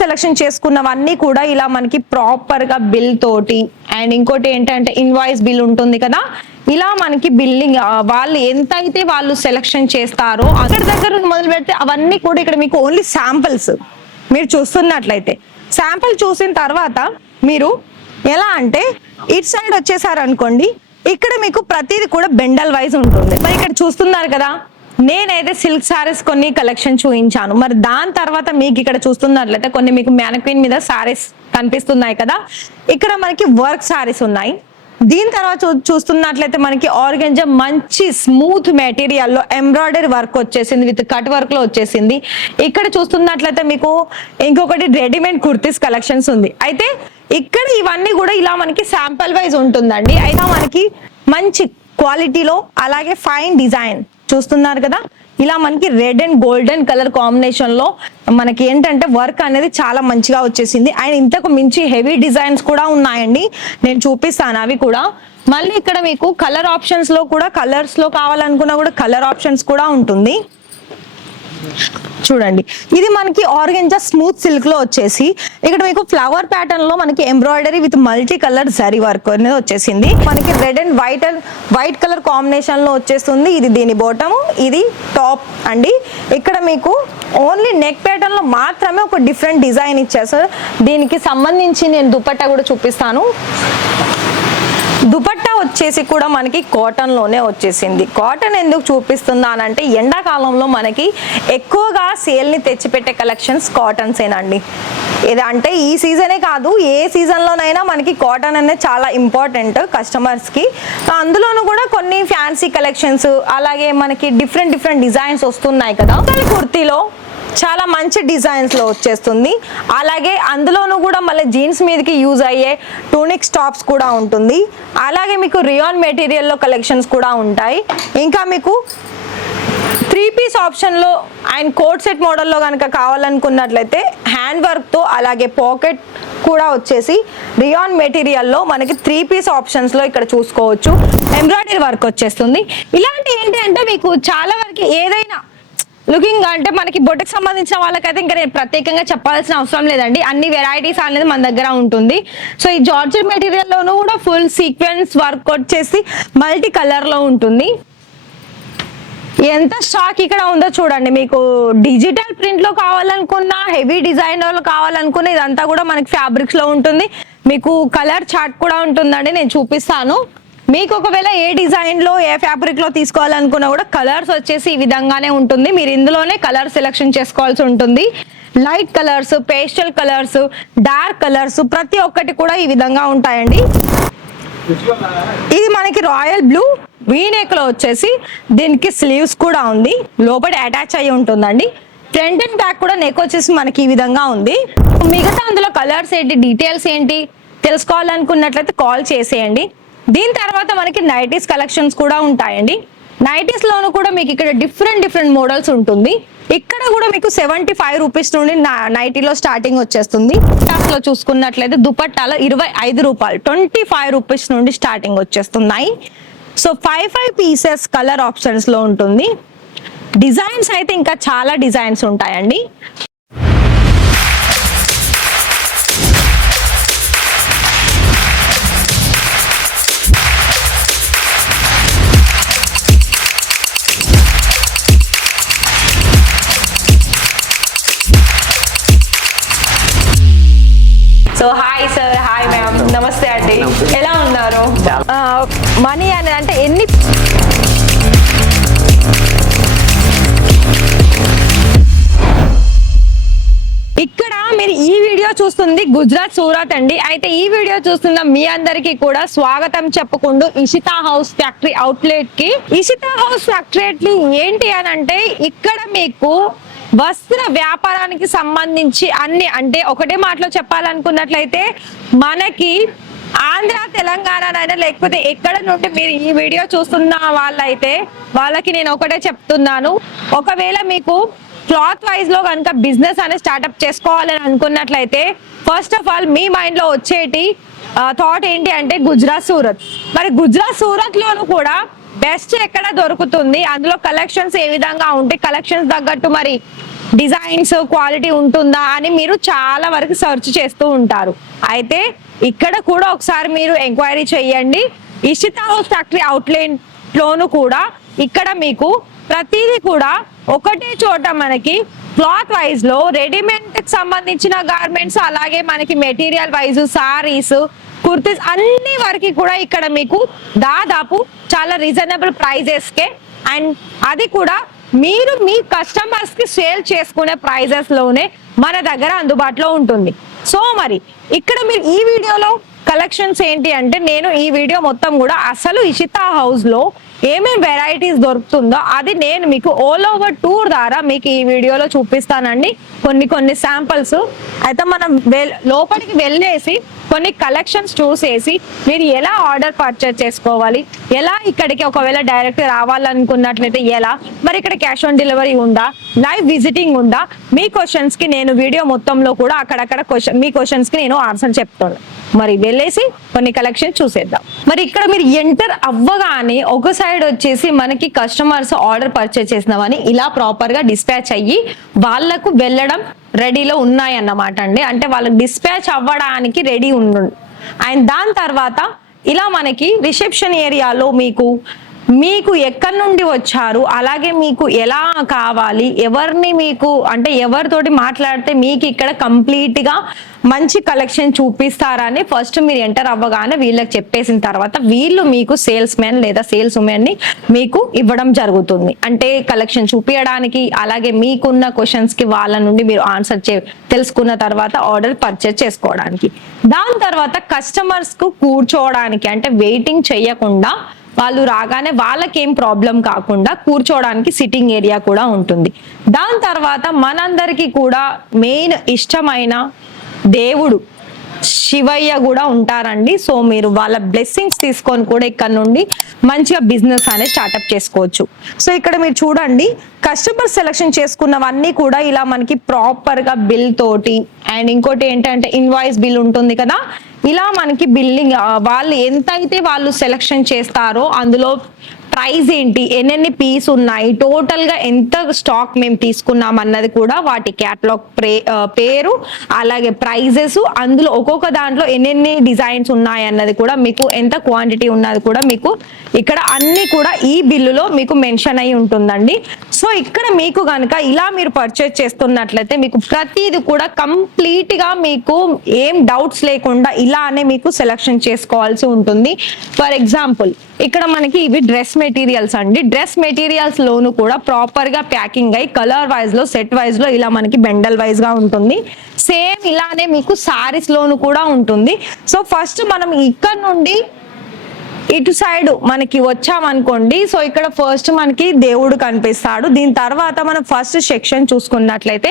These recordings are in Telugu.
సెలెక్షన్ చేసుకున్నవన్నీ కూడా ఇలా మనకి ప్రాపర్ గా బిల్ తోటి, అండ్ ఇంకోటి ఏంటంటే ఇన్వాయిస్ బిల్ ఉంటుంది కదా, ఇలా మనకి బిల్లింగ్ వాళ్ళు ఎంతైతే వాళ్ళు సెలెక్షన్ చేస్తారో అక్కడ దగ్గర మొదలు పెడితే అవన్నీ కూడా ఇక్కడ మీకు ఓన్లీ శాంపిల్స్. మీరు చూస్తున్నట్లయితే శాంపిల్ చూసిన తర్వాత మీరు ఎలా అంటే ఇట్ సైడ్ వచ్చేసారు అనుకోండి, ఇక్కడ మీకు ప్రతిది కూడా బెండల్ వైజ్ ఉంటుంది. మరి ఇక్కడ చూస్తున్నారు కదా, నేనైతే సిల్క్ సారీస్ కొన్ని కలెక్షన్ చూపించాను. మరి దాని తర్వాత మీకు ఇక్కడ చూస్తున్నట్లయితే కొన్ని మీకు మ్యానక్విన్ మీద సారీస్ కనిపిస్తున్నాయి కదా, ఇక్కడ మనకి వర్క్ సారీస్ ఉన్నాయి. దీని తర్వాత చూస్తున్నట్లయితే మనకి ఆర్గంజా మంచి స్మూత్ మెటీరియల్లో ఎంబ్రాయిడరీ వర్క్ వచ్చేసింది, విత్ కట్ వర్క్ లో వచ్చేసింది. ఇక్కడ చూస్తున్నట్లయితే మీకు ఇంకొకటి రెడీమేడ్ కుర్తీస్ కలెక్షన్స్ ఉంది. అయితే ఇక్కడ ఇవన్నీ కూడా ఇలా మనకి శాంపుల్ వైజ్ ఉంటుందండి. అయితే మనకి మంచి క్వాలిటీలో అలాగే ఫైన్ డిజైన్ చూస్తున్నారు కదా, ఇలా మనకి red and golden colour combination లో మనకి ఏంటంటే వర్క్ అనేది చాలా మంచిగా వచ్చేసింది. అండ్ ఇంతకు మించి హెవీ డిజైన్స్ కూడా ఉన్నాయండి, నేను చూపిస్తాను అవి కూడా. మళ్ళీ ఇక్కడ మీకు కలర్ ఆప్షన్స్ లో కూడా, కలర్స్ లో కావాలనుకున్నా కూడా కలర్ ఆప్షన్స్ కూడా ఉంటుంది. చూడండి, ఇది మనకి ఆర్గంజా స్మూత్ సిల్క్ లో వచ్చేసి ఇక్కడ మీకు ఫ్లవర్ ప్యాటర్న్ లో మనకి embroidery with multi colour zari work అనేది వచ్చేసింది. మనకి red and white colour combination లో వచ్చేస్తుంది. ఇది దీని బాటమ్, ఇది టాప్ అండి. ఇక్కడ మీకు ఓన్లీ నెక్ ప్యాటర్న్ లో మాత్రమే ఒక డిఫరెంట్ డిజైన్ ఇచ్చేసారు. దీనికి సంబంధించి నేను దుపట్టా కూడా చూపిస్తాను. దుపట్టా వచ్చేసి కూడా మనకి కాటన్ లోనే వచ్చేసింది. కాటన్ ఎందుకు చూపిస్తున్నానంటే ఎండాకాలంలో మనకి ఎక్కువగా సేల్ ని తెచ్చిపెట్టే కలెక్షన్స్ కాటన్స్ ఏనండి. ఇది అంటే ఈ సీజనే కాదు, ఏ సీజన్ లోనైనా మనకి కాటన్ అనేది చాలా ఇంపార్టెంట్ కస్టమర్స్ కి. అందులోనూ కూడా కొన్ని ఫ్యాన్సీ కలెక్షన్స్, అలాగే మనకి డిఫరెంట్ డిజైన్స్ వస్తున్నాయి కదా. కుర్తీలో చాలా మంచి డిజైన్స్ లో వచ్చేస్తుంది. అలాగే అందులోనూ కూడా మళ్ళీ జీన్స్ మీదకి యూజ్ అయ్యే టూనిక్ టాప్స్ కూడా ఉంటుంది. అలాగే మీకు రియాన్ మెటీరియల్లో కలెక్షన్స్ కూడా ఉంటాయి. ఇంకా మీకు 3 పీస్ ఆప్షన్ లో అండ్ కోట్ సెట్ మోడల్లో కనుక కావాలనుకున్నట్లయితే హ్యాండ్ వర్క్ తో, అలాగే పాకెట్ కూడా వచ్చేసి రియాన్ మెటీరియల్లో మనకి 3 పీస్ ఆప్షన్స్ లో ఇక్కడ చూసుకోవచ్చు. ఎంబ్రాయిడరీ వర్క్ వచ్చేస్తుంది. ఇలాంటి ఏంటి అంటే మీకు చాలా వరకు ఏదైనా లుకింగ్ అంటే మనకి బొట్టకు సంబంధించిన వాళ్ళకైతే ఇంకా నేను ప్రత్యేకంగా చెప్పాల్సిన అవసరం లేదండి, అన్ని వెరైటీస్ అనేది మన దగ్గర ఉంటుంది. సో ఈ జార్జెట్ మెటీరియల్ లోనూ కూడా ఫుల్ సీక్వెన్స్ వర్క్ వచ్చేసి మల్టీ కలర్ లో ఉంటుంది. ఎంత స్టాక్ ఇక్కడ ఉందో చూడండి. మీకు డిజిటల్ ప్రింట్ లో కావాలనుకున్నా, హెవీ డిజైన్ లో కావాలనుకున్నా ఇదంతా కూడా మనకి ఫ్యాబ్రిక్స్ లో ఉంటుంది. మీకు కలర్ చార్ట్ కూడా ఉంటుందండి, నేను చూపిస్తాను. మీకు ఒకవేళ ఏ డిజైన్ లో ఏ ఫ్యాబ్రిక్ లో తీసుకోవాలనుకున్నా కూడా కలర్స్ వచ్చేసి ఈ విధంగానే ఉంటుంది. మీరు ఇందులోనే కలర్ సెలెక్షన్ చేసుకోవాల్సి ఉంటుంది. Light colours, pastel colours, dark colours ప్రతి ఒక్కటి కూడా ఈ విధంగా ఉంటాయండి. ఇది మనకి రాయల్ బ్లూ వీనెక్ లో వచ్చేసి దీనికి స్లీవ్స్ కూడా ఉంది, లోపల అటాచ్ అయ్యి ఉంటుందండి. ఫ్రంట్ అండ్ బ్యాక్ కూడా నెక్ వచ్చేసి మనకి ఈ విధంగా ఉంది. మిగతా అందులో కలర్స్ ఏంటి, డీటెయిల్స్ ఏంటి తెలుసుకోవాలనుకున్నట్లయితే కాల్ చేసేయండి. దీని తర్వాత మనకి నైటీస్ కలెక్షన్స్ కూడా ఉంటాయండి. నైటీస్ లోను కూడా మీకు ఇక్కడ డిఫరెంట్ మోడల్స్ ఉంటుంది. ఇక్కడ కూడా మీకు 75 రూపీస్ నుండి నైటీలో స్టార్టింగ్ వచ్చేస్తుంది. లో చూసుకున్నట్లయితే దుపట్టాలో 25 రూపాయలు, 25 రూపీస్ నుండి స్టార్టింగ్ వచ్చేస్తున్నాయి. సో 5 పీసెస్ కలర్ ఆప్షన్స్ లో ఉంటుంది. డిజైన్స్ అయితే ఇంకా చాలా డిజైన్స్ ఉంటాయండి. So hi sir, hi ma'am, నమస్తే అండి, ఎలా ఉన్నారు? మనీ అని అంటే ఎన్ని ఇక్కడ మీరు ఈ వీడియో చూస్తుంది గుజరాత్ సూరత్ అండి. అయితే ఈ వీడియో చూస్తున్న మీ అందరికీ కూడా స్వాగతం చెప్పుకుంటూ ఇషితా హౌస్ ఫ్యాక్టరీ అవుట్లెట్ కి. ఇషితా హౌస్ ఫ్యాక్టరీ ఏంటి అని అంటే ఇక్కడ మీకు వస్త్ర వ్యాపారానికి సంబంధించి అన్ని, అంటే ఒకటే మాటలో చెప్పాలనుకున్నట్లయితే మనకి ఆంధ్ర తెలంగాణనైనా లేకపోతే ఎక్కడ నుండి మీరు ఈ వీడియో చూస్తున్న వాళ్ళైతే వాళ్ళకి నేను ఒకటే చెప్తున్నాను, ఒకవేళ మీకు క్లాత్ వైజ్ లో కనుక బిజినెస్ అనేది స్టార్ట్అప్ చేసుకోవాలని అనుకున్నట్లయితే first of all me mind లో వచ్చేటి థాట్ ఏంటి అంటే గుజరాత్ సూరత్. మరి గుజరాత్ సూరత్ లోను కూడా బెస్ట్ ఎక్కడ దొరుకుతుంది, అందులో కలెక్షన్స్ ఏ విధంగా ఉంటాయి, కలెక్షన్స్ తగ్గట్టు మరి డిజైన్స్ క్వాలిటీ ఉంటుందా అని మీరు చాలా వరకు సెర్చ్ చేస్తూ ఉంటారు. అయితే ఇక్కడ కూడా ఒకసారి మీరు ఎంక్వైరీ చేయండి. ఇషిత హౌస్ ఫ్యాక్టరీ అవుట్లెట్ లోను కూడా ఇక్కడ మీకు ప్రతిదీ కూడా ఒకటే చోట మనకి క్లాత్ వైజ్ లో రెడీమేడ్ కి సంబంధించిన గార్మెంట్స్, అలాగే మనకి మెటీరియల్ వైజ్ సారీస్, కుర్తీస్ అన్ని వరకు కూడా ఇక్కడ మీకు దాదాపు చాలా రీజనబుల్ ప్రైజెస్ కే, అండ్ అది కూడా మీరు మీ కస్టమర్స్ కి సేల్ చేసుకునే ప్రైజెస్ లోనే మన దగ్గర అందుబాటులో ఉంటుంది. సో మరి ఇక్కడ మీరు ఈ వీడియోలో కలెక్షన్స్ ఏంటి అంటే, నేను ఈ వీడియో మొత్తం కూడా అసలు ఇషిత హౌస్ లో ఏమేమి వెరైటీస్ దొరుకుతుందో అది నేను మీకు ఆల్ ఓవర్ టూర్ ద్వారా మీకు ఈ వీడియోలో చూపిస్తానండి. కొన్ని శాంపిల్స్ అయితే మనం లోపలికి వెళ్ళేసి కొన్ని కలెక్షన్స్ చూసేసి మీరు ఎలా ఆర్డర్ పర్చేస్ చేసుకోవాలి, ఎలా ఇక్కడికి ఒకవేళ డైరెక్ట్ రావాలనుకున్నట్లయితే ఎలా, మరి ఇక్కడ క్యాష్ ఆన్ డెలివరీ ఉందా, లైవ్ విజిటింగ్ ఉందా, మీ క్వశ్చన్స్ కి నేను వీడియో మొత్తంలో కూడా అక్కడక్కడ మీ క్వశ్చన్స్ కి నేను ఆన్సర్ చెప్తాను. మరి వెళ్ళేసి కొన్ని కలెక్షన్ చూసేద్దాం. మరి ఇక్కడ మీరు ఎంటర్ అవ్వగానే ఒక సైడ్ వచ్చేసి మనకి కస్టమర్స్ ఆర్డర్ పర్చేస్ చేసినవని ఇలా ప్రాపర్ గా డిస్పాచ్ అయ్యి వాళ్ళకు వెళ్ళడం రెడీలో ఉన్నాయన్నమాట అండి. అంటే వాళ్ళకి డిస్పాచ్ అవ్వడానికి రెడీ ఉండు. అండ్ దాని తర్వాత ఇలా మనకి రిసెప్షన్ ఏరియాలో మీకు ఎక్కడి నుండి వచ్చారు, అలాగే మీకు ఎలా కావాలి, ఎవరిని మీకు అంటే ఎవరితోటి మాట్లాడితే మీకు ఇక్కడ కంప్లీట్ గా మంచి కలెక్షన్ చూపిస్తారని ఫస్ట్ మీరు ఎంటర్ అవ్వగానే వీళ్ళకి చెప్పేసిన తర్వాత వీళ్ళు మీకు సేల్స్ మెన్ లేదా సేల్స్ ఉమెన్ ని మీకు ఇవ్వడం జరుగుతుంది. అంటే కలెక్షన్ చూపించడానికి, అలాగే మీకున్న క్వశ్చన్స్ కి వాళ్ళ నుండి మీరు ఆన్సర్ తెలుసుకున్న తర్వాత ఆర్డర్ పర్చేస్ చేసుకోవడానికి. దాని తర్వాత కస్టమర్స్ కు కూర్చోవడానికి అంటే వెయిటింగ్ చేయకుండా వాళ్ళు రాగానే వాళ్ళకేం ప్రాబ్లం కాకుండా కూర్చోవడానికి సిట్టింగ్ ఏరియా కూడా ఉంటుంది. దాని తర్వాత మనందరికీ కూడా మెయిన్ ఇష్టమైన దేవుడు శివయ్య కూడా ఉంటారండి. సో మీరు వాళ్ళ బ్లెస్సింగ్స్ తీసుకొని కూడా ఇక్కడ నుండి మంచిగా బిజినెస్ అనేది స్టార్ట్అప్ చేసుకోవచ్చు. సో ఇక్కడ మీరు చూడండి, కస్టమర్ సెలెక్షన్ చేసుకున్నవన్నీ కూడా ఇలా మనకి ప్రాపర్ గా బిల్ తోటి, అండ్ ఇంకోటి ఏంటంటే ఇన్వాయిస్ బిల్ ఉంటుంది కదా, ఇలా మనకి బిల్లింగ్ వాళ్ళు ఎంతైతే వాళ్ళు సెలెక్షన్ చేస్తారో అందులో ప్రైస్ ఏంటి, ఎన్నెన్ని పీస్ ఉన్నాయి, టోటల్ గా ఎంత స్టాక్ మేము తీసుకున్నాం అన్నది కూడా వాటి క్యాటలాగ్ పేరు, అలాగే ప్రైజెస్, అందులో ఒక్కొక్క దాంట్లో ఎన్నెన్ని డిజైన్స్ ఉన్నాయి అన్నది కూడా మీకు, ఎంత క్వాంటిటీ ఉన్నది కూడా మీకు ఇక్కడ అన్ని కూడా ఈ బిల్లులో మీకు మెన్షన్ అయి ఉంటుందండి. సో ఇక్కడ మీకు కనుక ఇలా మీరు పర్చేస్ చేస్తున్నట్లయితే మీకు ప్రతిది కూడా కంప్లీట్ గా మీకు ఏం డౌట్స్ లేకుండా ఇలానే మీకు సెలెక్షన్ చేసుకోవాల్సి ఉంటుంది. ఫర్ ఎగ్జాంపుల్ ఇక్కడ మనకి ఇవి డ్రెస్ మెటీరియల్స్ అండి. డ్రెస్ మెటీరియల్స్ లోను కూడా ప్రాపర్ గా ప్యాకింగ్ అయ్యి కలర్ వైజ్ లో, సెట్ వైజ్ లో ఇలా మనకి బెండల్ వైజ్ గా ఉంటుంది. సేమ్ ఇలానే మీకు సారీస్ లోను కూడా ఉంటుంది. సో ఫస్ట్ మనం ఇక్కడ నుండి ఇటు సైడ్ మనకి వచ్చామనుకోండి, సో ఇక్కడ ఫస్ట్ మనకి దేవుడు కనిపిస్తాడు. దీని తర్వాత మనం ఫస్ట్ సెక్షన్ చూసుకున్నట్లయితే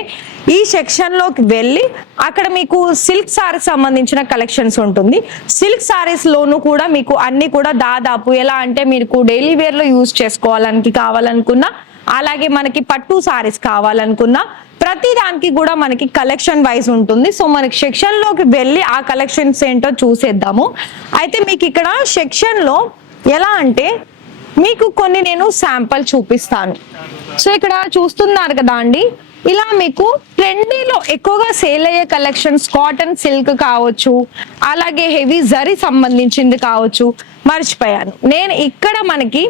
ఈ సెక్షన్ లోకి వెళ్ళి అక్కడ మీకు సిల్క్ సారీస్ సంబంధించిన కలెక్షన్స్ ఉంటుంది. సిల్క్ సారీస్ లోను కూడా మీకు అన్ని కూడా దాదాపు ఎలా అంటే మీకు డైలీ వేర్ లో యూజ్ చేసుకోవాలని కావాలనుకున్నా, అలాగే మనకి పట్టు సారీస్ కావాలనుకున్నా ప్రతి దానికి కూడా మనకి కలెక్షన్ వైజ్ ఉంటుంది. సో మనకి సెక్షన్ లోకి వెళ్ళి ఆ కలెక్షన్స్ ఏంటో చూసేద్దాము. అయితే మీకు ఇక్కడ సెక్షన్ లో ఎలా అంటే మీకు కొన్ని నేను శాంపుల్ చూపిస్తాను. సో ఇక్కడ చూస్తున్నారు కదా అండి, ఇలా మీకు ట్రెండీలో ఎక్కువగా సేల్ అయ్యే కలెక్షన్స్ కాటన్ సిల్క్ కావచ్చు, అలాగే హెవీ జరీ సంబంధించింది కావచ్చు. మర్చిపోయాను, నేను ఇక్కడ మనకి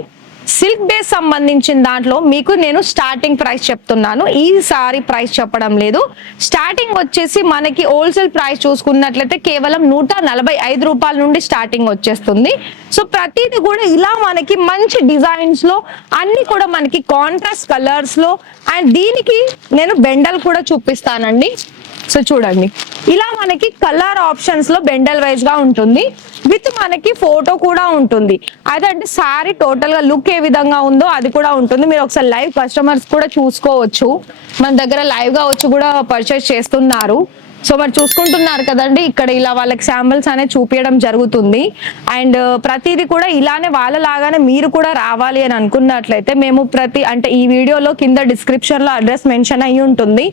సిల్క్ బేస్ సంబంధించిన దాంట్లో మీకు నేను స్టార్టింగ్ ప్రైస్ చెప్తున్నాను. ఈసారి ప్రైస్ చెప్పడం లేదు. స్టార్టింగ్ వచ్చేసి మనకి హోల్సేల్ ప్రైస్ చూసుకున్నట్లయితే కేవలం 145 రూపాయల నుండి స్టార్టింగ్ వచ్చేస్తుంది. సో ప్రతిది కూడా ఇలా మనకి మంచి డిజైన్స్ లో అన్ని కూడా మనకి కాంట్రాస్ట్ కలర్స్ లో, అండ్ దీనికి నేను బెండల్ కూడా చూపిస్తానండి. సో చూడండి, ఇలా మనకి కలర్ ఆప్షన్స్ లో బెండల్ వైజ్ గా ఉంటుంది, విత్ మనకి ఫోటో కూడా ఉంటుంది. అదంటే సారీ టోటల్ గా లుక్ ఏ విధంగా ఉందో అది కూడా ఉంటుంది. మీరు ఒకసారి లైవ్ కస్టమర్స్ కూడా చూసుకోవచ్చు, మన దగ్గర లైవ్ గా వచ్చి కూడా పర్చేస్ చేస్తున్నారు. సో మరి చూసుకుంటున్నారు కదండి, ఇక్కడ ఇలా వాళ్ళకి శాంపిల్స్ అనేది చూపించడం జరుగుతుంది. అండ్ ప్రతిదీ కూడా ఇలానే వాళ్ళలాగానే మీరు కూడా రావాలి అని అనుకున్నట్లయితే మేము అంటే ఈ వీడియోలో కింద డిస్క్రిప్షన్ లో అడ్రస్ మెన్షన్ అయ్యి ఉంటుంది.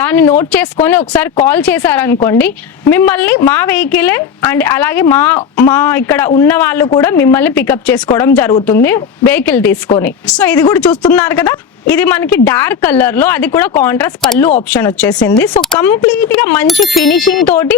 దాన్ని నోట్ చేసుకొని ఒకసారి కాల్ చేశారనుకోండి, మిమ్మల్ని మా వెహికలే అండ్ అలాగే మా ఇక్కడ ఉన్న వాళ్ళు కూడా మిమ్మల్ని పికప్ చేసుకోవడం జరుగుతుంది వెహికల్ తీసుకొని. సో ఇది కూడా చూస్తున్నారు కదా, ఇది మనకి డార్క్ కలర్ లో, అది కూడా కాంట్రాస్ట్ పళ్ళు ఆప్షన్ వచ్చేసింది. సో కంప్లీట్ గా మంచి ఫినిషింగ్ తోటి,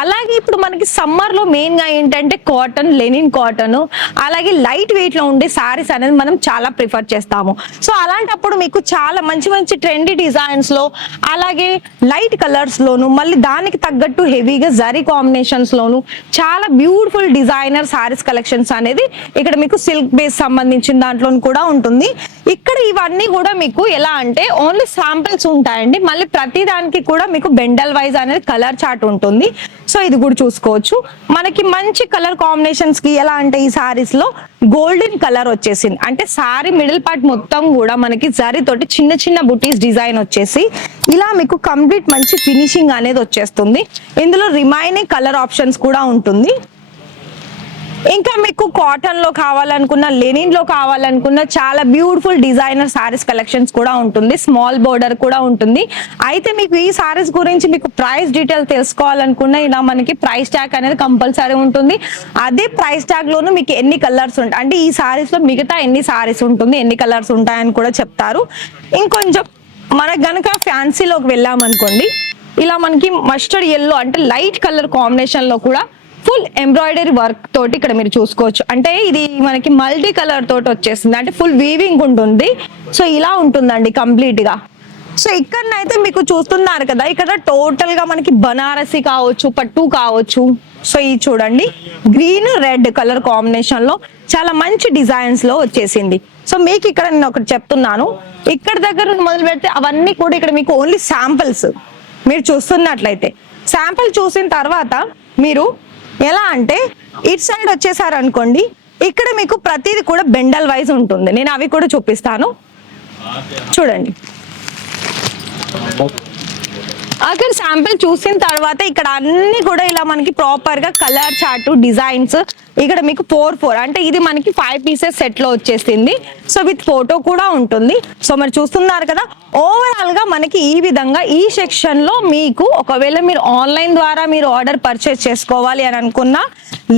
అలాగే ఇప్పుడు మనకి సమ్మర్ లో మెయిన్ గా ఏంటంటే కాటన్, లెనిన్ కాటన్, అలాగే లైట్ వెయిట్ లో ఉండే సారీస్ అనేది మనం చాలా ప్రిఫర్ చేస్తాము. సో అలాంటప్పుడు మీకు చాలా మంచి మంచి ట్రెండీ డిజైన్స్ లో, అలాగే లైట్ కలర్స్ లోను, మళ్ళీ దానికి తగ్గట్టు హెవీగా జరీ కాంబినేషన్స్ లోను చాలా బ్యూటిఫుల్ డిజైనర్ సారీస్ కలెక్షన్స్ అనేది ఇక్కడ మీకు సిల్క్ బేస్ సంబంధించిన దాంట్లో కూడా ఉంటుంది. ఇక్కడ ఇవన్నీ కూడా మీకు ఎలా అంటే ఓన్లీ శాంపిల్స్ ఉంటాయండి. మళ్ళీ ప్రతి దానికి కూడా మీకు బెండల్ వైజ్ అనేది కలర్ చార్ట్ ఉంటుంది. సో ఇది కూడా చూసుకోవచ్చు. మనకి మంచి కలర్ కాంబినేషన్స్ కి ఎలా అంటే ఈ సారీస్ లో గోల్డెన్ కలర్ వచ్చేసింది. అంటే సారీ మిడిల్ పార్ట్ మొత్తం కూడా మనకి జరీ తోటి చిన్న చిన్న బుటీస్ డిజైన్ వచ్చేసి ఇలా మీకు కంప్లీట్ మంచి ఫినిషింగ్ అనేది వచ్చేస్తుంది. ఇందులో రిమైనింగ్ కలర్ ఆప్షన్స్ కూడా ఉంటుంది. ఇంకా మీకు కాటన్ లో కావాలనుకున్న, లెనిన్ లో కావాలనుకున్న చాలా బ్యూటిఫుల్ డిజైనర్ సారీస్ కలెక్షన్స్ కూడా ఉంటుంది. స్మాల్ బోర్డర్ కూడా ఉంటుంది. అయితే మీకు ఈ సారీస్ గురించి మీకు ప్రైస్ డీటెయిల్ తెలుసుకోవాలనుకున్న ఇలా మనకి ప్రైస్ ట్యాగ్ అనేది కంపల్సరీ ఉంటుంది. అదే ప్రైస్ ట్యాగ్ లోను మీకు ఎన్ని కలర్స్ ఉంటాయి అంటే ఈ సారీస్ లో మిగతా ఎన్ని సారీస్ ఉంటుంది, ఎన్ని కలర్స్ ఉంటాయని కూడా చెప్తారు. ఇంకొంచెం మనకు గనక ఫ్యాన్సీలోకి వెళ్ళామనుకోండి, ఇలా మనకి మస్టర్డ్ ఎల్లో అంటే లైట్ కలర్ కాంబినేషన్ లో కూడా ఫుల్ ఎంబ్రాయిడరీ వర్క్ తోటి ఇక్కడ మీరు చూసుకోవచ్చు. అంటే ఇది మనకి మల్టీ కలర్ తోటి వచ్చేస్తుంది. అంటే ఫుల్ వీవింగ్ ఉంటుంది. సో ఇలా ఉంటుందండి కంప్లీట్ గా. సో ఇక్కడనైతే మీకు చూస్తున్నారు కదా, ఇక్కడ టోటల్ గా మనకి బనారసి కావచ్చు, పట్టు కావచ్చు. సో ఇది చూడండి, గ్రీన్ రెడ్ కలర్ కాంబినేషన్ లో చాలా మంచి డిజైన్స్ లో వచ్చేసింది. సో మీకు ఇక్కడ నేను ఒకటి చెప్తున్నాను, ఇక్కడ దగ్గర మొదలు పెడితే అవన్నీ కూడా ఇక్కడ మీకు ఓన్లీ శాంపిల్స్. మీరు చూస్తున్నట్లయితే శాంపిల్ చూసిన తర్వాత మీరు ఎలా అంటే ఇట్ సైడ్ వచ్చేసారు అనుకోండి, ఇక్కడ మీకు ప్రతిది కూడా బెండల్ వైజ్ ఉంటుంది. నేను అవి కూడా చూపిస్తాను చూడండి. అక్కడ శాంపిల్ చూసిన తర్వాత ఇక్కడ అన్ని కూడా ఇలా మనకి ప్రాపర్ గా కలర్ చార్ట్ డిజైన్స్ ఇక్కడ మీకు 4 అంటే ఇది మనకి 5 పీసెస్ సెట్ లో వచ్చేసింది. సో విత్ ఫోటో కూడా ఉంటుంది. సో మరి చూస్తున్నారు కదా, ఓవరాల్ గా మనకి ఈ విధంగా ఈ సెక్షన్ లో మీకు ఒకవేళ మీరు ఆన్లైన్ ద్వారా మీరు ఆర్డర్ పర్చేస్ చేసుకోవాలి అని అనుకున్నా,